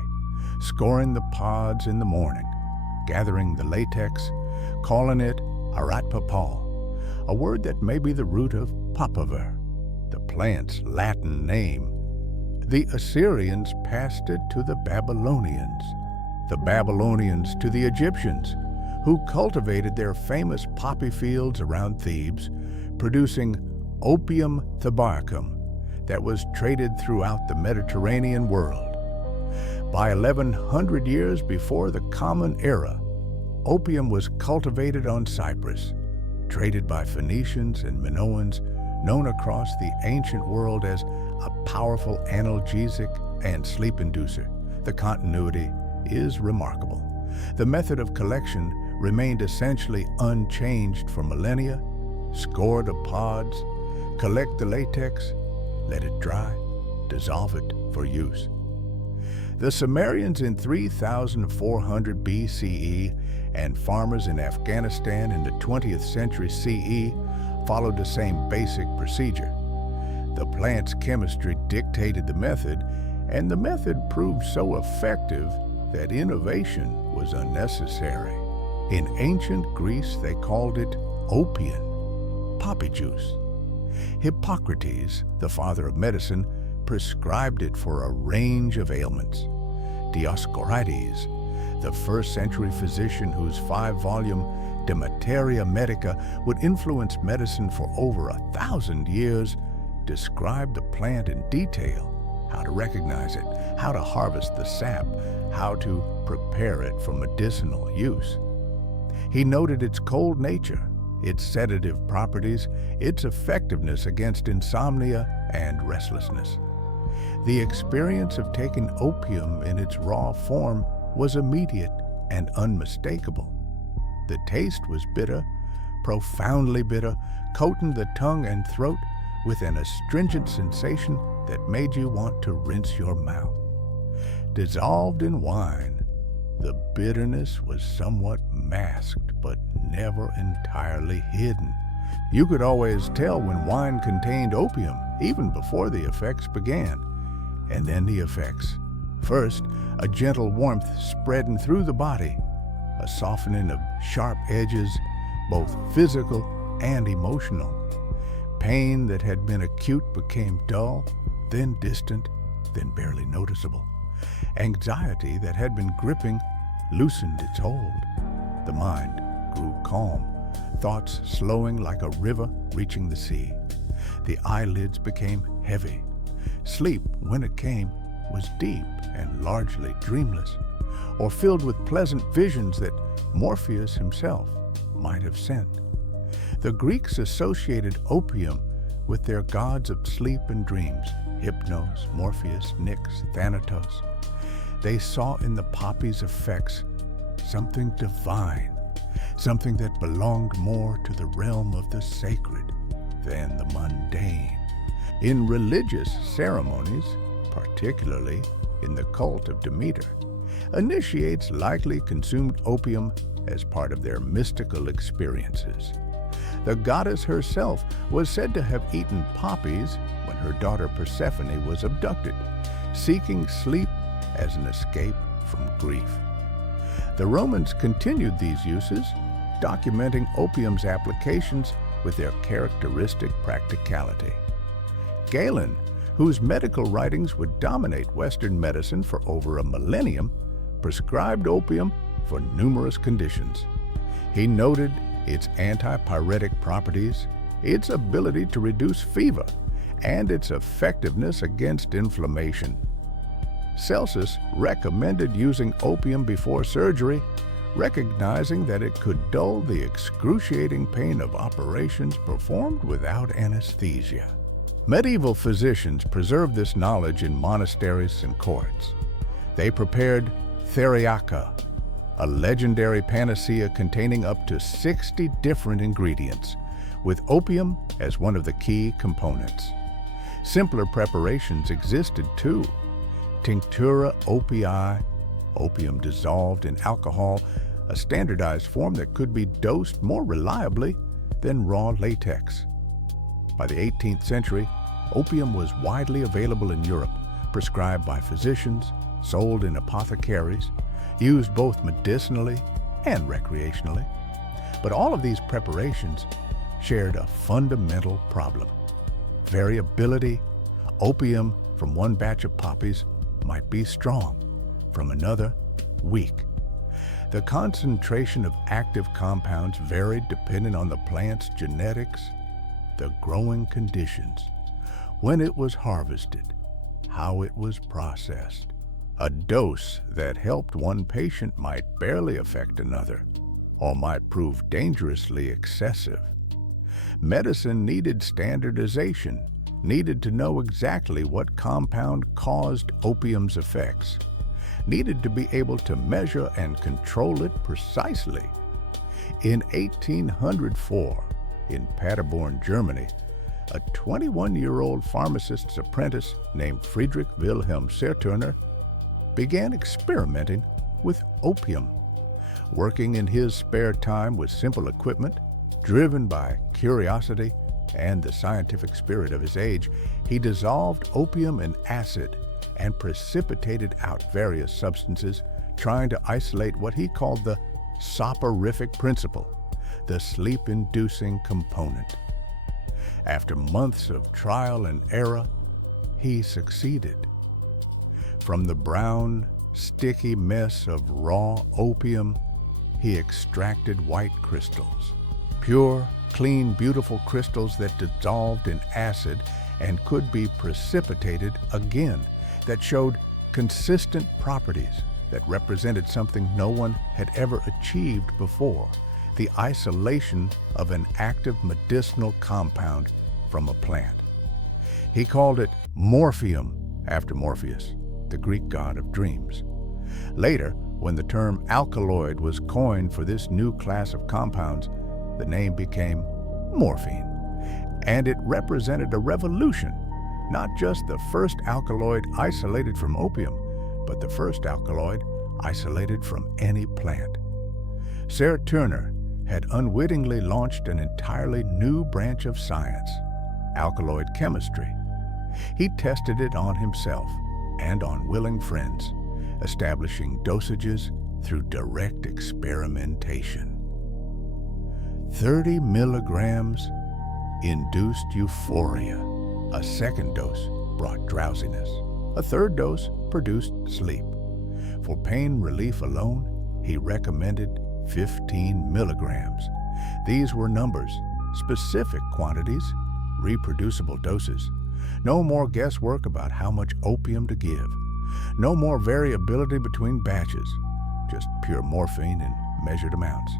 scoring the pods in the morning, gathering the latex, calling it arat papal, a word that may be the root of papaver, the plant's Latin name. The Assyrians passed it to the Babylonians to the Egyptians, who cultivated their famous poppy fields around Thebes, producing opium thabacum that was traded throughout the Mediterranean world. By 1100 years before the Common Era, opium was cultivated on Cyprus, traded by Phoenicians and Minoans, known across the ancient world as a powerful analgesic and sleep inducer. The continuity is remarkable. The method of collection remained essentially unchanged for millennia, score the pods, collect the latex, let it dry, dissolve it for use. The Sumerians in 3400 BCE and farmers in Afghanistan in the 20th century CE followed the same basic procedure. The plant's chemistry dictated the method, and the method proved so effective that innovation was unnecessary. In ancient Greece, they called it opium, poppy juice. Hippocrates, the father of medicine, prescribed it for a range of ailments. Dioscorides, the first-century physician whose 5-volume De Materia Medica would influence medicine for over 1,000 years, described the plant in detail, how to recognize it, how to harvest the sap, how to prepare it for medicinal use. He noted its cold nature, its sedative properties, its effectiveness against insomnia and restlessness. The experience of taking opium in its raw form was immediate and unmistakable. The taste was bitter, profoundly bitter, coating the tongue and throat with an astringent sensation that made you want to rinse your mouth. Dissolved in wine, the bitterness was somewhat masked but never entirely hidden. You could always tell when wine contained opium, even before the effects began. And then the effects. First, a gentle warmth spreading through the body, a softening of sharp edges, both physical and emotional. Pain that had been acute became dull, then distant, then barely noticeable. Anxiety that had been gripping loosened its hold. The mind grew calm, thoughts slowing like a river reaching the sea. The eyelids became heavy. Sleep, when it came, was deep and largely dreamless, or filled with pleasant visions that Morpheus himself might have sent. The Greeks associated opium with their gods of sleep and dreams, Hypnos, Morpheus, Nyx, Thanatos. They saw in the poppy's effects something divine, something that belonged more to the realm of the sacred than the mundane. In religious ceremonies, particularly in the cult of Demeter, initiates likely consumed opium as part of their mystical experiences. The goddess herself was said to have eaten poppies when her daughter Persephone was abducted, seeking sleep as an escape from grief. The Romans continued these uses, documenting opium's applications with their characteristic practicality. Galen, whose medical writings would dominate Western medicine for over a millennium, prescribed opium for numerous conditions. He noted its antipyretic properties, its ability to reduce fever, and its effectiveness against inflammation. Celsus recommended using opium before surgery, recognizing that it could dull the excruciating pain of operations performed without anesthesia. Medieval physicians preserved this knowledge in monasteries and courts. They prepared theriaca, a legendary panacea containing up to 60 different ingredients, with opium as one of the key components. Simpler preparations existed too. Tinctura opii, opium dissolved in alcohol, a standardized form that could be dosed more reliably than raw latex. By the 18th century, opium was widely available in Europe, prescribed by physicians, sold in apothecaries, used both medicinally and recreationally. But all of these preparations shared a fundamental problem. Variability. Opium from one batch of poppies might be strong, from another, weak. The concentration of active compounds varied depending on the plant's genetics, the growing conditions, when it was harvested, how it was processed. A dose that helped one patient might barely affect another, or might prove dangerously excessive. Medicine needed standardization, needed to know exactly what compound caused opium's effects, needed to be able to measure and control it precisely. In 1804, in Paderborn, Germany, a 21-year-old pharmacist's apprentice named Friedrich Wilhelm Serturner began experimenting with opium. Working in his spare time with simple equipment, driven by curiosity and the scientific spirit of his age, he dissolved opium in acid and precipitated out various substances, trying to isolate what he called the soporific principle, the sleep-inducing component. After months of trial and error, he succeeded. From the brown, sticky mess of raw opium, he extracted white crystals, pure, clean, beautiful crystals that dissolved in acid and could be precipitated again, that showed consistent properties that represented something no one had ever achieved before: the isolation of an active medicinal compound from a plant. He called it morphium after Morpheus, the Greek god of dreams. Later, when the term alkaloid was coined for this new class of compounds, the name became morphine, and it represented a revolution, not just the first alkaloid isolated from opium, but the first alkaloid isolated from any plant. Serturner had unwittingly launched an entirely new branch of science, alkaloid chemistry. He tested it on himself and on willing friends, establishing dosages through direct experimentation. 30 milligrams induced euphoria. A second dose brought drowsiness. A third dose produced sleep. For pain relief alone, he recommended 15 milligrams. These were numbers, specific quantities, reproducible doses. No more guesswork about how much opium to give. No more variability between batches, just pure morphine in measured amounts.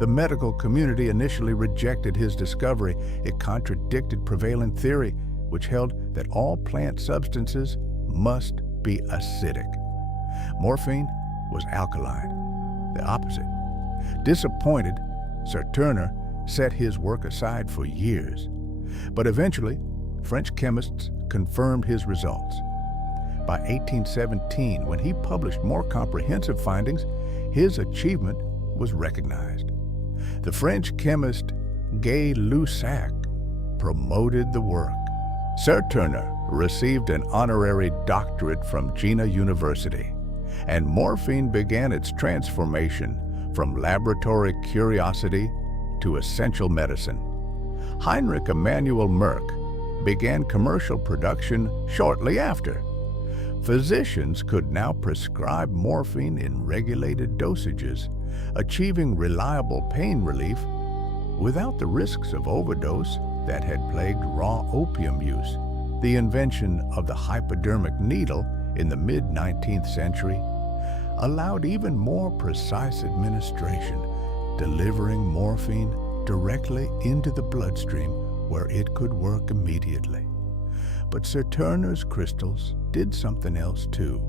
The medical community initially rejected his discovery. It contradicted prevailing theory, which held that all plant substances must be acidic. Morphine was alkaline, the opposite. Disappointed, Serturner set his work aside for years. But eventually, French chemists confirmed his results. By 1817, when he published more comprehensive findings, his achievement was recognized. The French chemist Gay-Lussac promoted the work. Serturner received an honorary doctorate from Jena University, and morphine began its transformation from laboratory curiosity to essential medicine. Heinrich Emanuel Merck began commercial production shortly after. Physicians could now prescribe morphine in regulated dosages, achieving reliable pain relief without the risks of overdose that had plagued raw opium use. The invention of the hypodermic needle in the mid-19th century allowed even more precise administration, delivering morphine directly into the bloodstream where it could work immediately. But Serturner's crystals did something else too.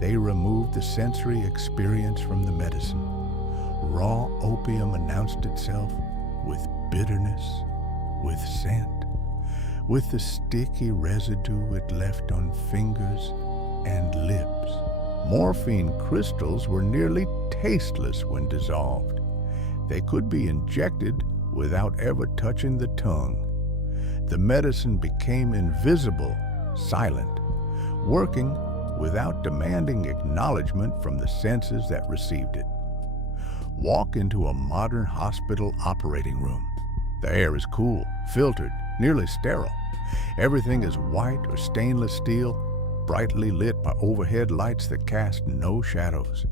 They removed the sensory experience from the medicine. Raw opium announced itself with bitterness, with scent, with the sticky residue it left on fingers and lips. Morphine crystals were nearly tasteless when dissolved. They could be injected without ever touching the tongue. The medicine became invisible, silent, working without demanding acknowledgement from the senses that received it. Walk into a modern hospital operating room. The air is cool, filtered, nearly sterile. Everything is white or stainless steel, brightly lit by overhead lights that cast no shadows.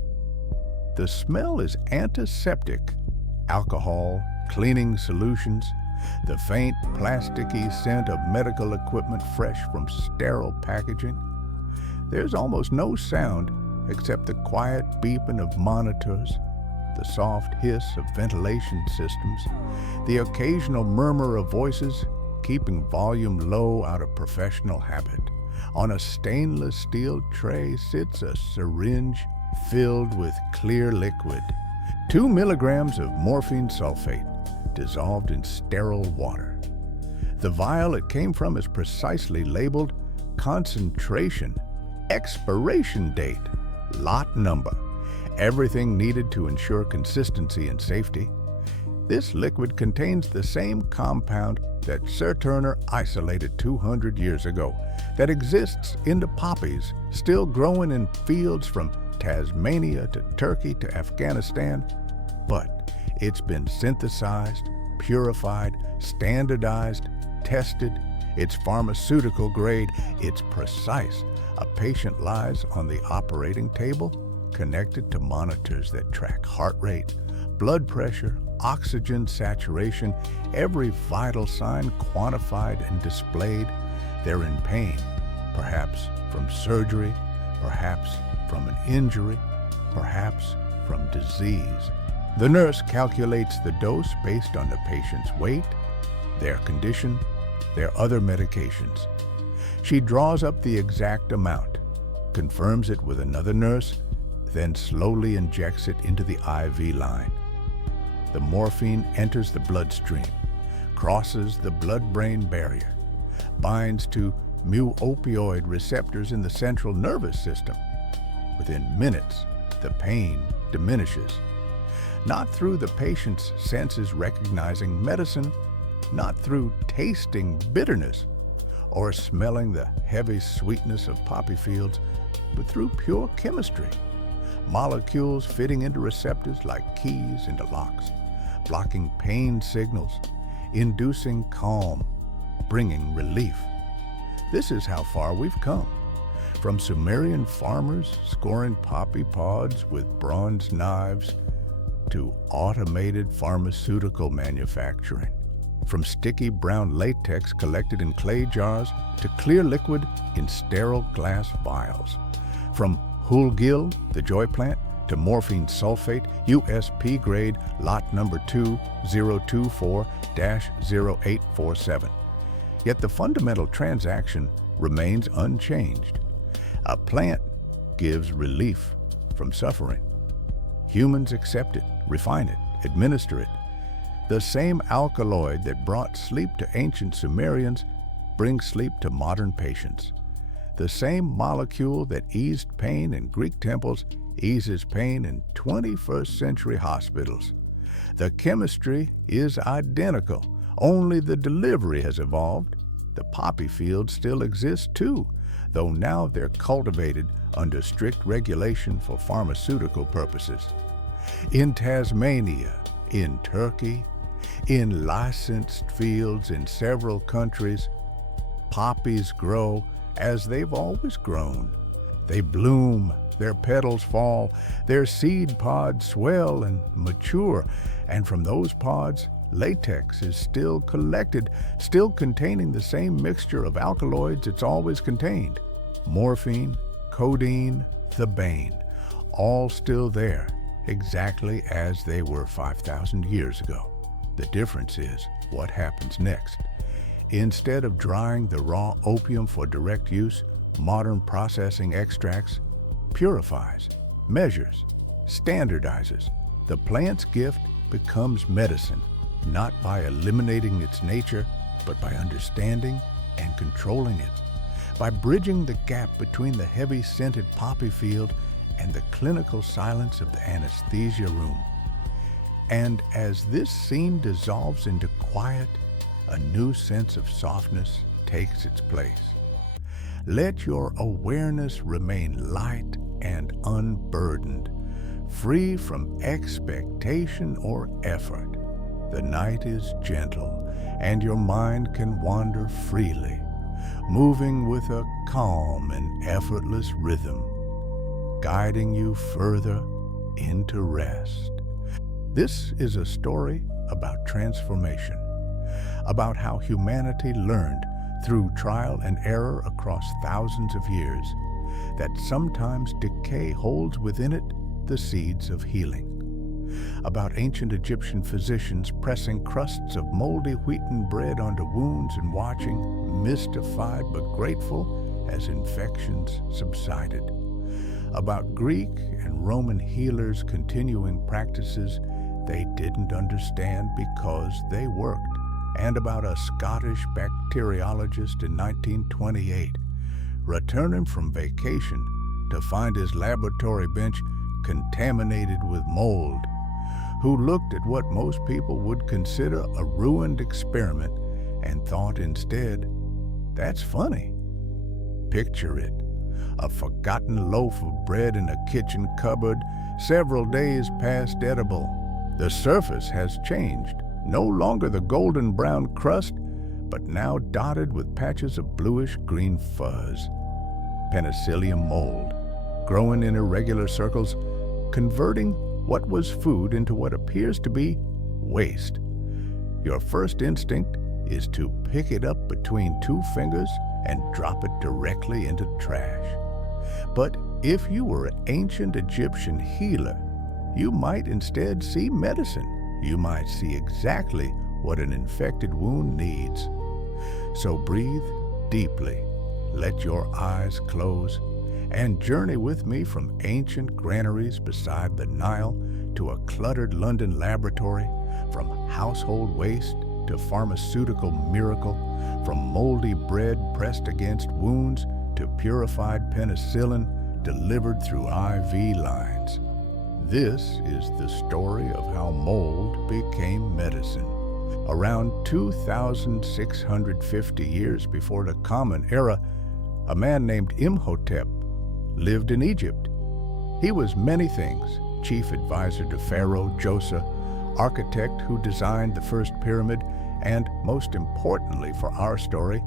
The smell is antiseptic, alcohol, cleaning solutions, the faint, plasticky scent of medical equipment fresh from sterile packaging. There's almost no sound except the quiet beeping of monitors, the soft hiss of ventilation systems, the occasional murmur of voices, keeping volume low out of professional habit. On a stainless steel tray sits a syringe filled with clear liquid. 2 milligrams of morphine sulfate, dissolved in sterile water. The vial it came from is precisely labeled concentration, expiration date, lot number, everything needed to ensure consistency and safety. This liquid contains the same compound that Sir Turner isolated 200 years ago, that exists in the poppies still growing in fields from Tasmania to Turkey to Afghanistan, but it's been synthesized, purified, standardized, tested. It's pharmaceutical grade, it's precise. A patient lies on the operating table, connected to monitors that track heart rate, blood pressure, oxygen saturation, every vital sign quantified and displayed. They're in pain, perhaps from surgery, perhaps from an injury, perhaps from disease. The nurse calculates the dose based on the patient's weight, their condition, their other medications. She draws up the exact amount, confirms it with another nurse, then slowly injects it into the IV line. The morphine enters the bloodstream, crosses the blood-brain barrier, binds to mu-opioid receptors in the central nervous system. Within minutes, the pain diminishes. Not through the patient's senses recognizing medicine, not through tasting bitterness or smelling the heavy sweetness of poppy fields, but through pure chemistry. Molecules fitting into receptors like keys into locks, blocking pain signals, inducing calm, bringing relief. This is how far we've come. From Sumerian farmers scoring poppy pods with bronze knives to automated pharmaceutical manufacturing. From sticky brown latex collected in clay jars to clear liquid in sterile glass vials. From Hulgil, the joy plant, to morphine sulfate, USP grade, lot number 2024-0847. Yet the fundamental transaction remains unchanged. A plant gives relief from suffering. Humans accept it, refine it, administer it. The same alkaloid that brought sleep to ancient Sumerians brings sleep to modern patients. The same molecule that eased pain in Greek temples eases pain in 21st century hospitals. The chemistry is identical, only the delivery has evolved. The poppy fields still exist too, though now they're cultivated under strict regulation for pharmaceutical purposes. In Tasmania, in Turkey, in licensed fields in several countries, poppies grow as they've always grown. They bloom, their petals fall, their seed pods swell and mature, and from those pods, latex is still collected, still containing the same mixture of alkaloids it's always contained. Morphine, codeine, thebaine, all still there, exactly as they were 5,000 years ago. The difference is what happens next. Instead of drying the raw opium for direct use, modern processing extracts purifies, measures, standardizes. The plant's gift becomes medicine, not by eliminating its nature, but by understanding and controlling it, by bridging the gap between the heavy scented poppy field and the clinical silence of the anesthesia room. And as this scene dissolves into quiet, a new sense of softness takes its place. Let your awareness remain light and unburdened, free from expectation or effort. The night is gentle, and your mind can wander freely, moving with a calm and effortless rhythm, guiding you further into rest. This is a story about transformation, about how humanity learned through trial and error across thousands of years that sometimes decay holds within it the seeds of healing. About ancient Egyptian physicians pressing crusts of moldy wheaten bread onto wounds and watching, mystified but grateful, as infections subsided. About Greek and Roman healers continuing practices they didn't understand because they worked, and about a Scottish bacteriologist in 1928 returning from vacation to find his laboratory bench contaminated with mold, who looked at what most people would consider a ruined experiment and thought instead, "That's funny." Picture it, a forgotten loaf of bread in a kitchen cupboard several days past edible. The surface has changed, no longer the golden brown crust, but now dotted with patches of bluish-green fuzz. Penicillium mold, growing in irregular circles, converting what was food into what appears to be waste. Your first instinct is to pick it up between two fingers and drop it directly into trash. But if you were an ancient Egyptian healer, you might instead see medicine. You might see exactly what an infected wound needs. So breathe deeply, let your eyes close, and journey with me from ancient granaries beside the Nile to a cluttered London laboratory, from household waste to pharmaceutical miracle, from moldy bread pressed against wounds to purified penicillin delivered through IV lines. This is the story of how mold became medicine. Around 2,650 years before the Common Era, a man named Imhotep lived in Egypt. He was many things: chief advisor to Pharaoh Djoser, architect who designed the first pyramid, and most importantly for our story,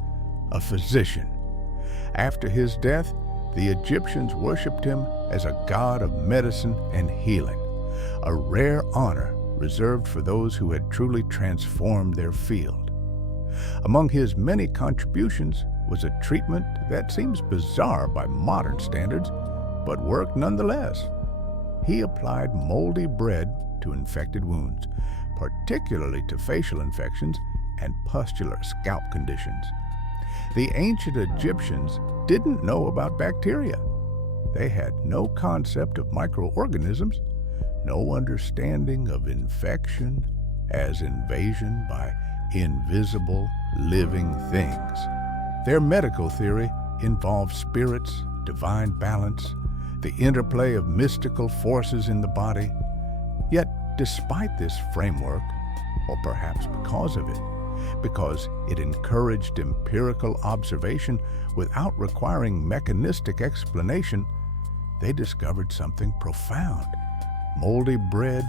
a physician. After his death, the Egyptians worshipped him as a god of medicine and healing, a rare honor reserved for those who had truly transformed their field. Among his many contributions was a treatment that seems bizarre by modern standards, but worked nonetheless. He applied moldy bread to infected wounds, particularly to facial infections and pustular scalp conditions. The ancient Egyptians didn't know about bacteria. They had no concept of microorganisms, no understanding of infection as invasion by invisible living things. Their medical theory involved spirits, divine balance, the interplay of mystical forces in the body. Yet, despite this framework, or perhaps because of it, because it encouraged empirical observation without requiring mechanistic explanation, they discovered something profound. Moldy bread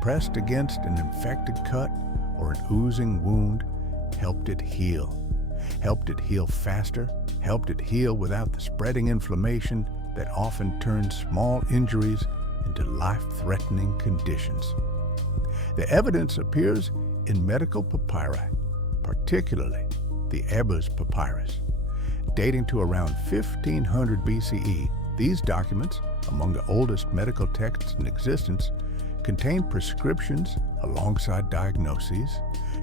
pressed against an infected cut or an oozing wound helped it heal faster, helped it heal without the spreading inflammation that often turns small injuries into life-threatening conditions. The evidence appears in medical papyri, particularly the Ebers Papyrus. Dating to around 1500 BCE, these documents, among the oldest medical texts in existence, contain prescriptions alongside diagnoses,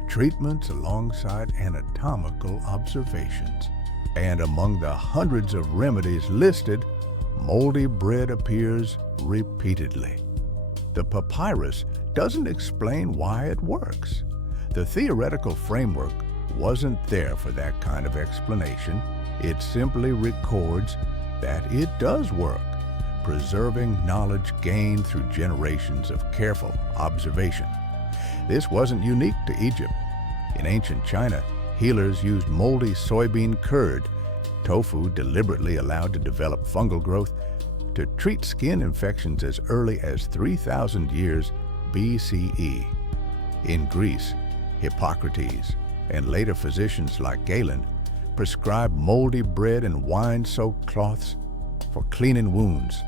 treatments alongside anatomical observations. And among the hundreds of remedies listed, moldy bread appears repeatedly. The papyrus doesn't explain why it works. The theoretical framework wasn't there for that kind of explanation. It simply records that it does work, preserving knowledge gained through generations of careful observation. This wasn't unique to Egypt. In ancient China, healers used moldy soybean curd, tofu deliberately allowed to develop fungal growth, to treat skin infections as early as 3,000 years BCE. In Greece, Hippocrates and later physicians like Galen prescribed moldy bread and wine-soaked cloths for cleaning wounds.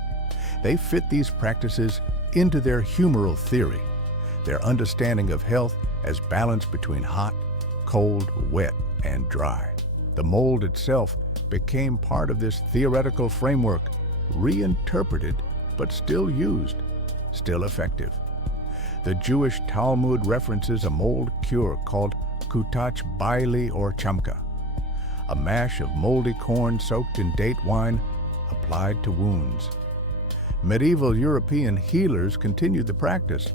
They fit these practices into their humoral theory, their understanding of health as balance between hot, cold, wet, and dry. The mold itself became part of this theoretical framework, reinterpreted but still used, still effective. The Jewish Talmud references a mold cure called kutach baili or chamka, a mash of moldy corn soaked in date wine applied to wounds. Medieval European healers continued the practice.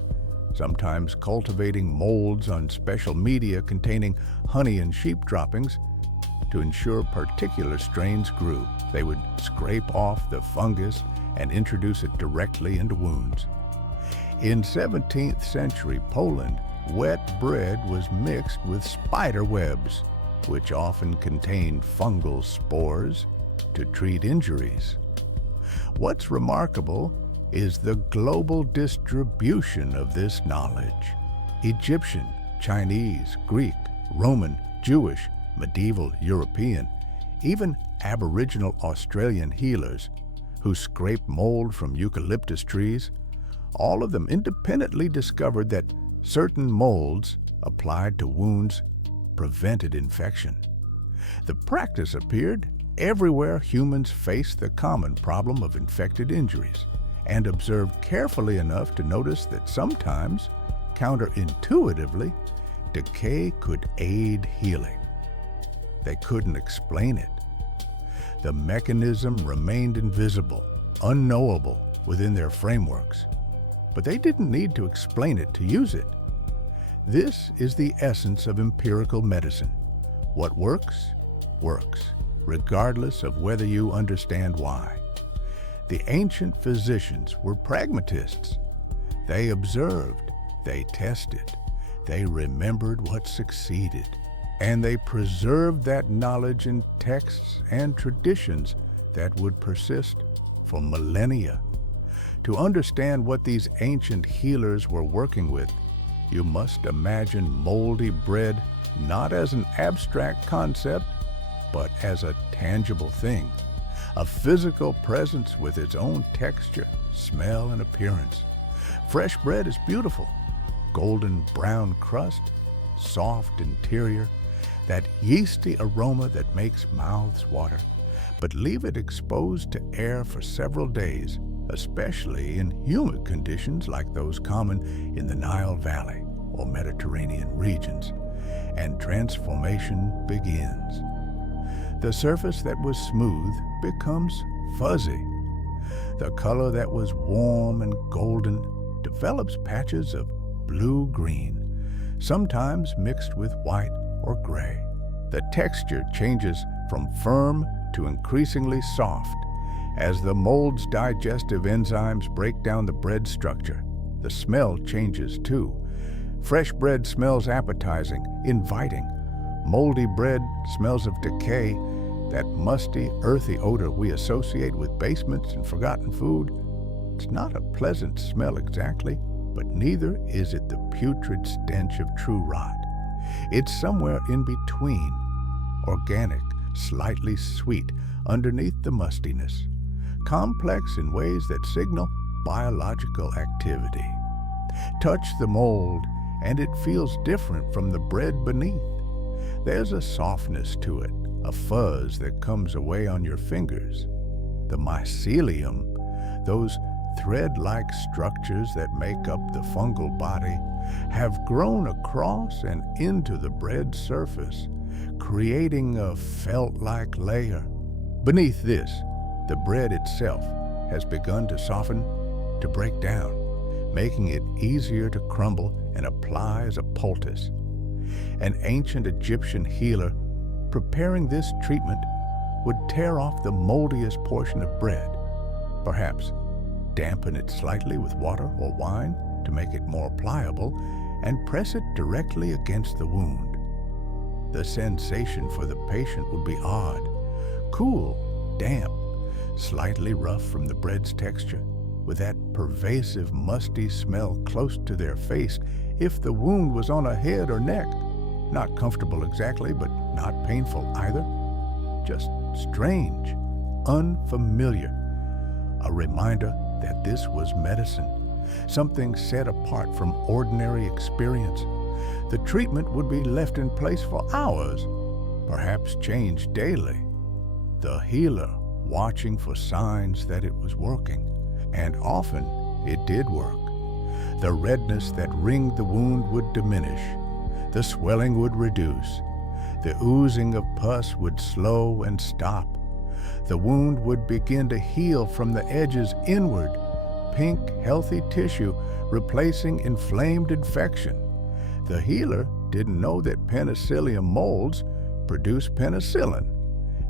sometimes cultivating molds on special media containing honey and sheep droppings to ensure particular strains grew. They would scrape off the fungus and introduce it directly into wounds. In 17th century Poland, wet bread was mixed with spider webs, which often contained fungal spores, to treat injuries. What's remarkable is the global distribution of this knowledge. Egyptian, Chinese, Greek, Roman, Jewish, medieval European, even Aboriginal Australian healers who scraped mold from eucalyptus trees, all of them independently discovered that certain molds applied to wounds prevented infection. The practice appeared everywhere humans face the common problem of infected injuries, and observed carefully enough to notice that sometimes, counterintuitively, decay could aid healing. They couldn't explain it. The mechanism remained invisible, unknowable within their frameworks, but they didn't need to explain it to use it. This is the essence of empirical medicine. What works, works, regardless of whether you understand why. The ancient physicians were pragmatists. They observed, they tested, they remembered what succeeded, and they preserved that knowledge in texts and traditions that would persist for millennia. To understand what these ancient healers were working with, you must imagine moldy bread not as an abstract concept, but as a tangible thing, a physical presence with its own texture, smell, and appearance. Fresh bread is beautiful. Golden brown crust, soft interior, that yeasty aroma that makes mouths water. But leave it exposed to air for several days, especially in humid conditions like those common in the Nile Valley or Mediterranean regions, and transformation begins. The surface that was smooth becomes fuzzy. The color that was warm and golden develops patches of blue-green, sometimes mixed with white or gray. The texture changes from firm to increasingly soft as the mold's digestive enzymes break down the bread structure. The smell changes too. Fresh bread smells appetizing, inviting. Moldy bread smells of decay, that musty, earthy odor we associate with basements and forgotten food. It's not a pleasant smell exactly, but neither is it the putrid stench of true rot. It's somewhere in between, organic, slightly sweet underneath the mustiness, complex in ways that signal biological activity. Touch the mold, and it feels different from the bread beneath. There's a softness to it, a fuzz that comes away on your fingers. The mycelium, those thread-like structures that make up the fungal body, have grown across and into the bread surface, creating a felt-like layer. Beneath this, the bread itself has begun to soften, to break down, making it easier to crumble and apply as a poultice. An ancient Egyptian healer preparing this treatment would tear off the moldiest portion of bread, perhaps dampen it slightly with water or wine to make it more pliable, and press it directly against the wound. The sensation for the patient would be odd, cool, damp, slightly rough from the bread's texture, with that pervasive musty smell close to their face if the wound was on a head or neck. Not comfortable exactly, but not painful either. Just strange, unfamiliar. A reminder that this was medicine, something set apart from ordinary experience. The treatment would be left in place for hours, perhaps changed daily. The healer watching for signs that it was working, and often it did work. The redness that ringed the wound would diminish. The swelling would reduce. The oozing of pus would slow and stop. The wound would begin to heal from the edges inward, pink, healthy tissue, replacing inflamed infection. The healer didn't know that penicillium molds produce penicillin,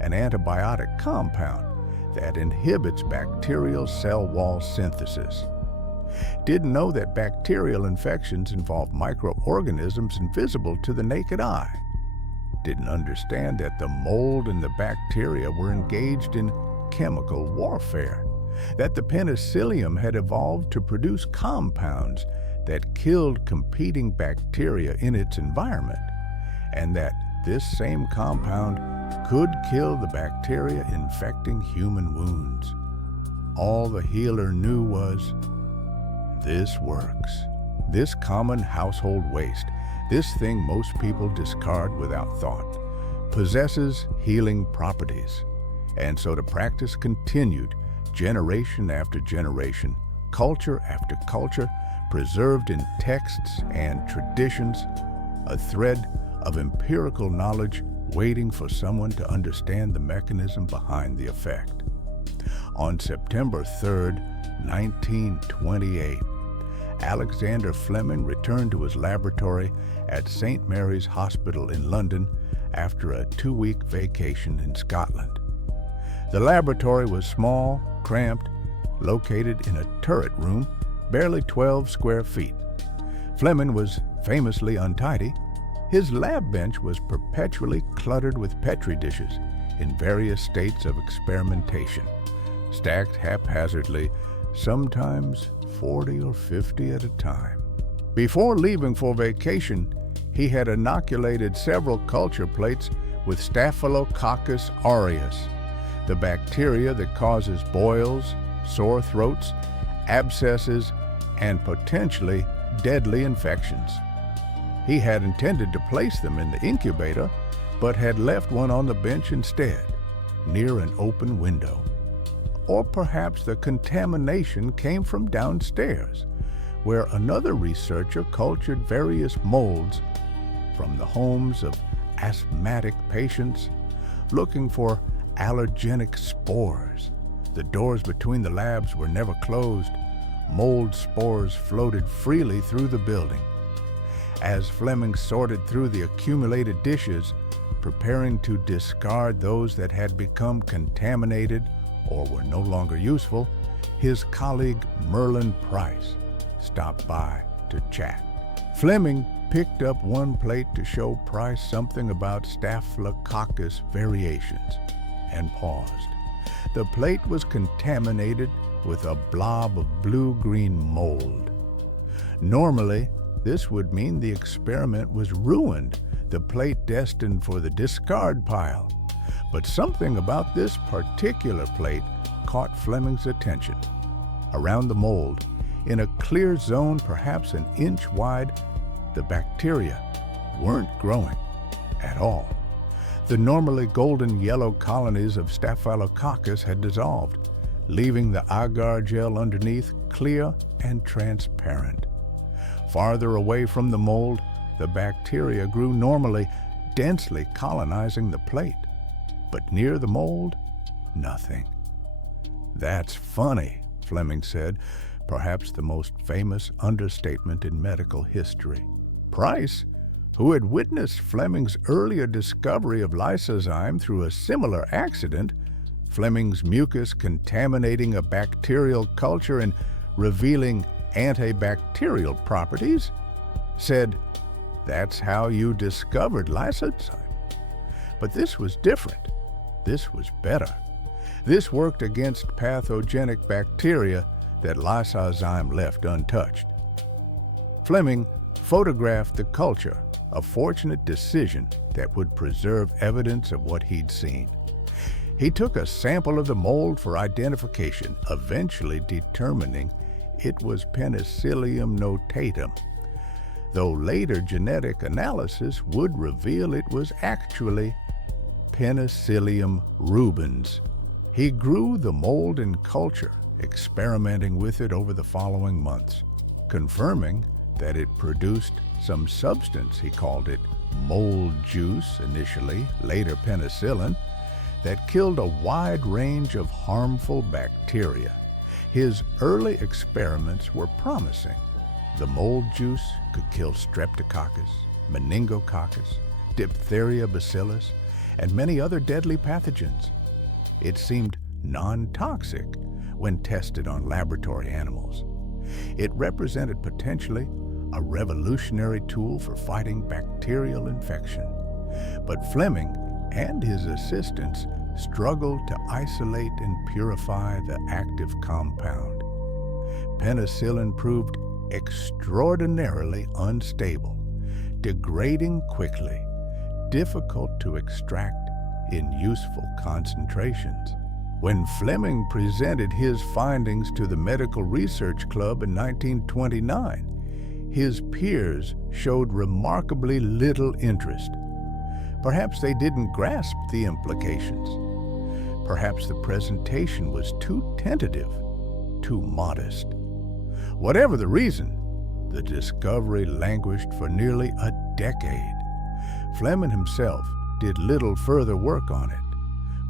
an antibiotic compound that inhibits bacterial cell wall synthesis. Didn't know that bacterial infections involve microorganisms invisible to the naked eye. Didn't understand that the mold and the bacteria were engaged in chemical warfare, that the penicillium had evolved to produce compounds that killed competing bacteria in its environment, and that this same compound could kill the bacteria infecting human wounds. All the healer knew was, this works. This common household waste, this thing most people discard without thought, possesses healing properties. And so the practice continued, generation after generation, culture after culture, preserved in texts and traditions, a thread of empirical knowledge waiting for someone to understand the mechanism behind the effect. On September 3rd, 1928, Alexander Fleming returned to his laboratory at St. Mary's Hospital in London after a 2-week vacation in Scotland. The laboratory was small, cramped, located in a turret room, barely 12 square feet. Fleming was famously untidy. His lab bench was perpetually cluttered with Petri dishes in various states of experimentation, stacked haphazardly, sometimes 40 or 50 at a time. Before leaving for vacation, he had inoculated several culture plates with Staphylococcus aureus, the bacteria that causes boils, sore throats, abscesses, and potentially deadly infections. He had intended to place them in the incubator, but had left one on the bench instead, near an open window. Or perhaps the contamination came from downstairs, where another researcher cultured various molds from the homes of asthmatic patients, looking for allergenic spores. The doors between the labs were never closed. Mold spores floated freely through the building. As Fleming sorted through the accumulated dishes, preparing to discard those that had become contaminated or were no longer useful, his colleague Merlin Price stopped by to chat. Fleming picked up one plate to show Price something about Staphylococcus variations and paused. The plate was contaminated with a blob of blue-green mold. Normally, this would mean the experiment was ruined, the plate destined for the discard pile. But something about this particular plate caught Fleming's attention. Around the mold, in a clear zone perhaps an inch wide, the bacteria weren't growing at all. The normally golden yellow colonies of Staphylococcus had dissolved, leaving the agar gel underneath clear and transparent. Farther away from the mold, the bacteria grew normally, densely colonizing the plate. But near the mold, nothing. "That's funny," Fleming said, perhaps the most famous understatement in medical history. Price, who had witnessed Fleming's earlier discovery of lysozyme through a similar accident, Fleming's mucus contaminating a bacterial culture and revealing antibacterial properties, said, "That's how you discovered lysozyme." But this was different. This was better. This worked against pathogenic bacteria that lysozyme left untouched. Fleming photographed the culture, a fortunate decision that would preserve evidence of what he'd seen. He took a sample of the mold for identification, eventually determining it was Penicillium notatum, though later genetic analysis would reveal it was actually Penicillium rubens. He grew the mold in culture, experimenting with it over the following months, confirming that it produced some substance, he called it mold juice initially, later penicillin, that killed a wide range of harmful bacteria. His early experiments were promising. The mold juice could kill streptococcus, meningococcus, diphtheria bacillus, and many other deadly pathogens. It seemed non-toxic when tested on laboratory animals. It represented potentially a revolutionary tool for fighting bacterial infection. But Fleming and his assistants struggled to isolate and purify the active compound. Penicillin proved extraordinarily unstable, degrading quickly, difficult to extract in useful concentrations. When Fleming presented his findings to the Medical Research Club in 1929, his peers showed remarkably little interest. Perhaps they didn't grasp the implications. Perhaps the presentation was too tentative, too modest. Whatever the reason, the discovery languished for nearly a decade. Fleming himself did little further work on it,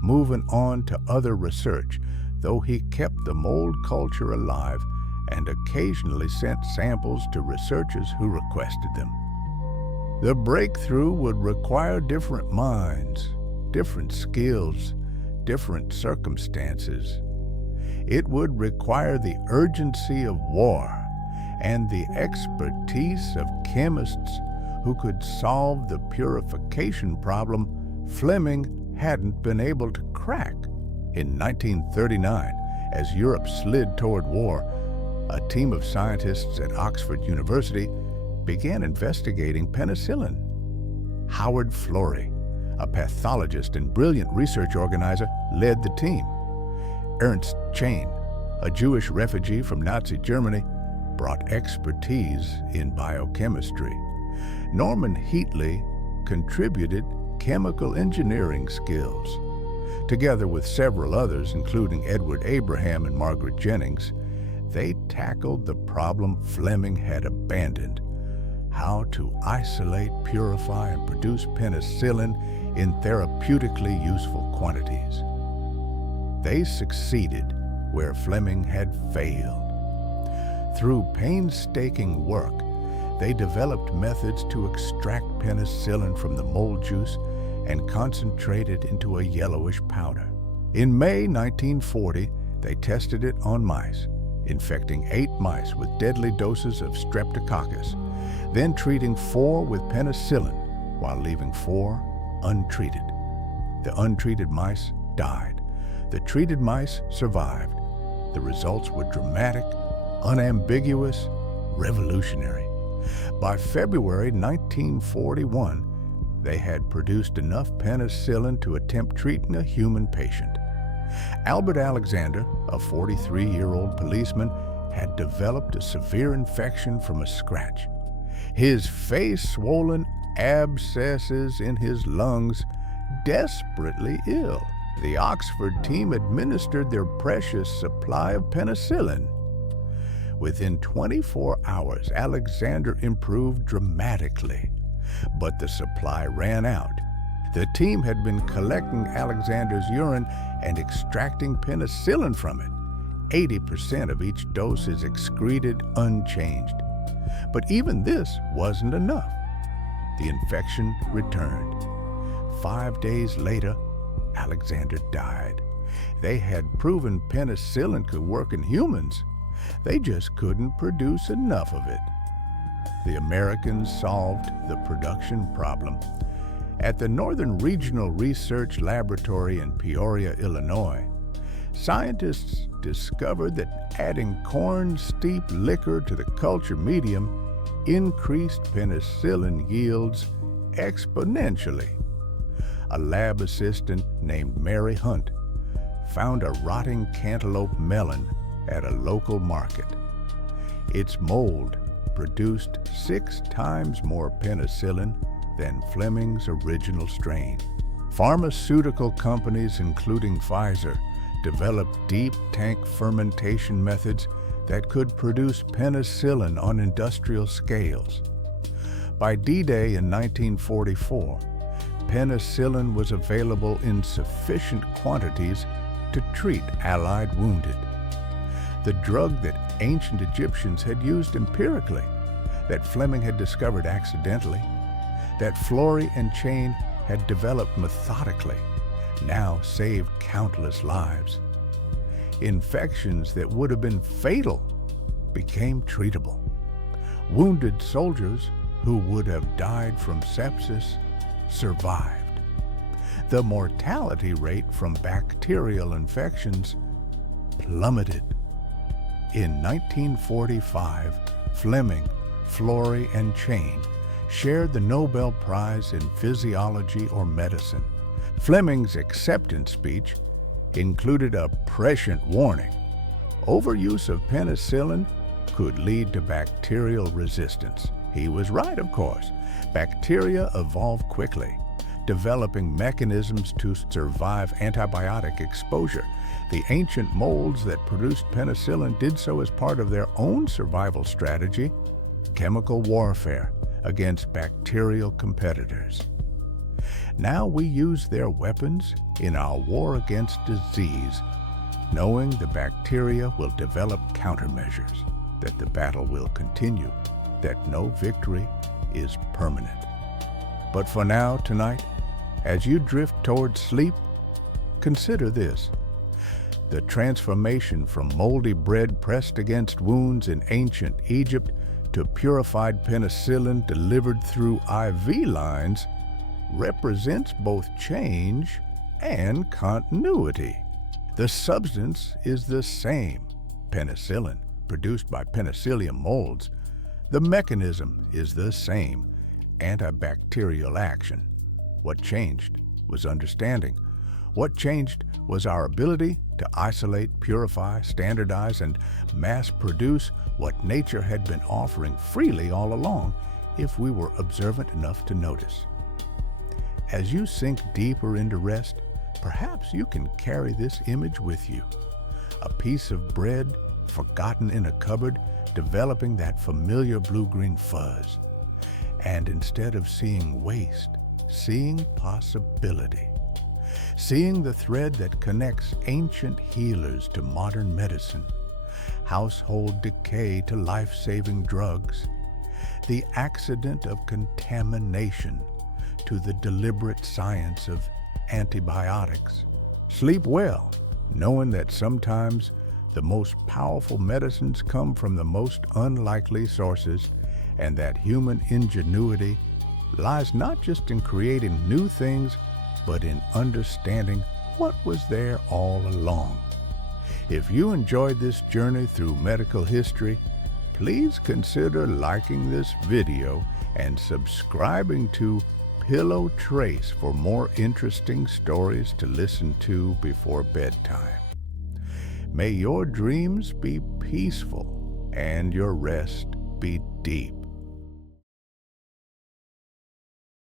moving on to other research, though he kept the mold culture alive and occasionally sent samples to researchers who requested them. The breakthrough would require different minds, different skills, different circumstances. It would require the urgency of war and the expertise of chemists who could solve the purification problem Fleming hadn't been able to crack. In 1939, as Europe slid toward war, a team of scientists at Oxford University began investigating penicillin. Howard Florey, a pathologist and brilliant research organizer, led the team. Ernst Chain, a Jewish refugee from Nazi Germany, brought expertise in biochemistry. Norman Heatley contributed chemical engineering skills. Together with several others, including Edward Abraham and Margaret Jennings, they tackled the problem Fleming had abandoned: how to isolate, purify, and produce penicillin in therapeutically useful quantities. They succeeded where Fleming had failed. Through painstaking work, they developed methods to extract penicillin from the mold juice and concentrate it into a yellowish powder. In May 1940, they tested it on mice, infecting 8 mice with deadly doses of streptococcus, then treating 4 with penicillin while leaving 4 untreated. The untreated mice died. The treated mice survived. The results were dramatic, unambiguous, revolutionary. By February 1941, they had produced enough penicillin to attempt treating a human patient. Albert Alexander, a 43-year-old policeman, had developed a severe infection from a scratch. His face swollen, abscesses in his lungs, desperately ill. The Oxford team administered their precious supply of penicillin. Within 24 hours, Alexander improved dramatically, but the supply ran out. The team had been collecting Alexander's urine and extracting penicillin from it. 80% of each dose is excreted unchanged. But even this wasn't enough. The infection returned. 5 days later, Alexander died. They had proven penicillin could work in humans. They just couldn't produce enough of it. The Americans solved the production problem. At the Northern Regional Research Laboratory in Peoria, Illinois, scientists discovered that adding corn-steeped liquor to the culture medium increased penicillin yields exponentially. A lab assistant named Mary Hunt found a rotting cantaloupe melon at a local market. Its mold produced 6 times more penicillin than Fleming's original strain. Pharmaceutical companies, including Pfizer, developed deep tank fermentation methods that could produce penicillin on industrial scales. By D-Day in 1944, penicillin was available in sufficient quantities to treat Allied wounded. the drug that ancient Egyptians had used empirically, that Fleming had discovered accidentally, that Florey and Chain had developed methodically, now saved countless lives. Infections that would have been fatal became treatable. Wounded soldiers who would have died from sepsis survived. The mortality rate from bacterial infections plummeted. In 1945, Fleming, Florey, and Chain shared the Nobel Prize in Physiology or Medicine. Fleming's acceptance speech included a prescient warning. Overuse of penicillin could lead to bacterial resistance. He was right, of course. Bacteria evolve quickly, developing mechanisms to survive antibiotic exposure. The ancient molds that produced penicillin did so as part of their own survival strategy, chemical warfare against bacterial competitors. Now we use their weapons in our war against disease, knowing the bacteria will develop countermeasures, that the battle will continue, that no victory is permanent. But for now, tonight, as you drift towards sleep, consider this. The transformation from moldy bread pressed against wounds in ancient Egypt to purified penicillin delivered through IV lines represents both change and continuity. The substance is the same, penicillin, produced by penicillium molds. The mechanism is the same, antibacterial action. What changed was understanding. What changed was our ability to isolate, purify, standardize, and mass-produce what nature had been offering freely all along if we were observant enough to notice. As you sink deeper into rest, perhaps you can carry this image with you. A piece of bread forgotten in a cupboard, developing that familiar blue-green fuzz. And instead of seeing waste, seeing possibility. Seeing the thread that connects ancient healers to modern medicine, household decay to life-saving drugs, the accident of contamination to the deliberate science of antibiotics. Sleep well, knowing that sometimes the most powerful medicines come from the most unlikely sources, and that human ingenuity lies not just in creating new things, but in understanding what was there all along. If you enjoyed this journey through medical history, please consider liking this video and subscribing to Pillow Trace for more interesting stories to listen to before bedtime. May your dreams be peaceful and your rest be deep.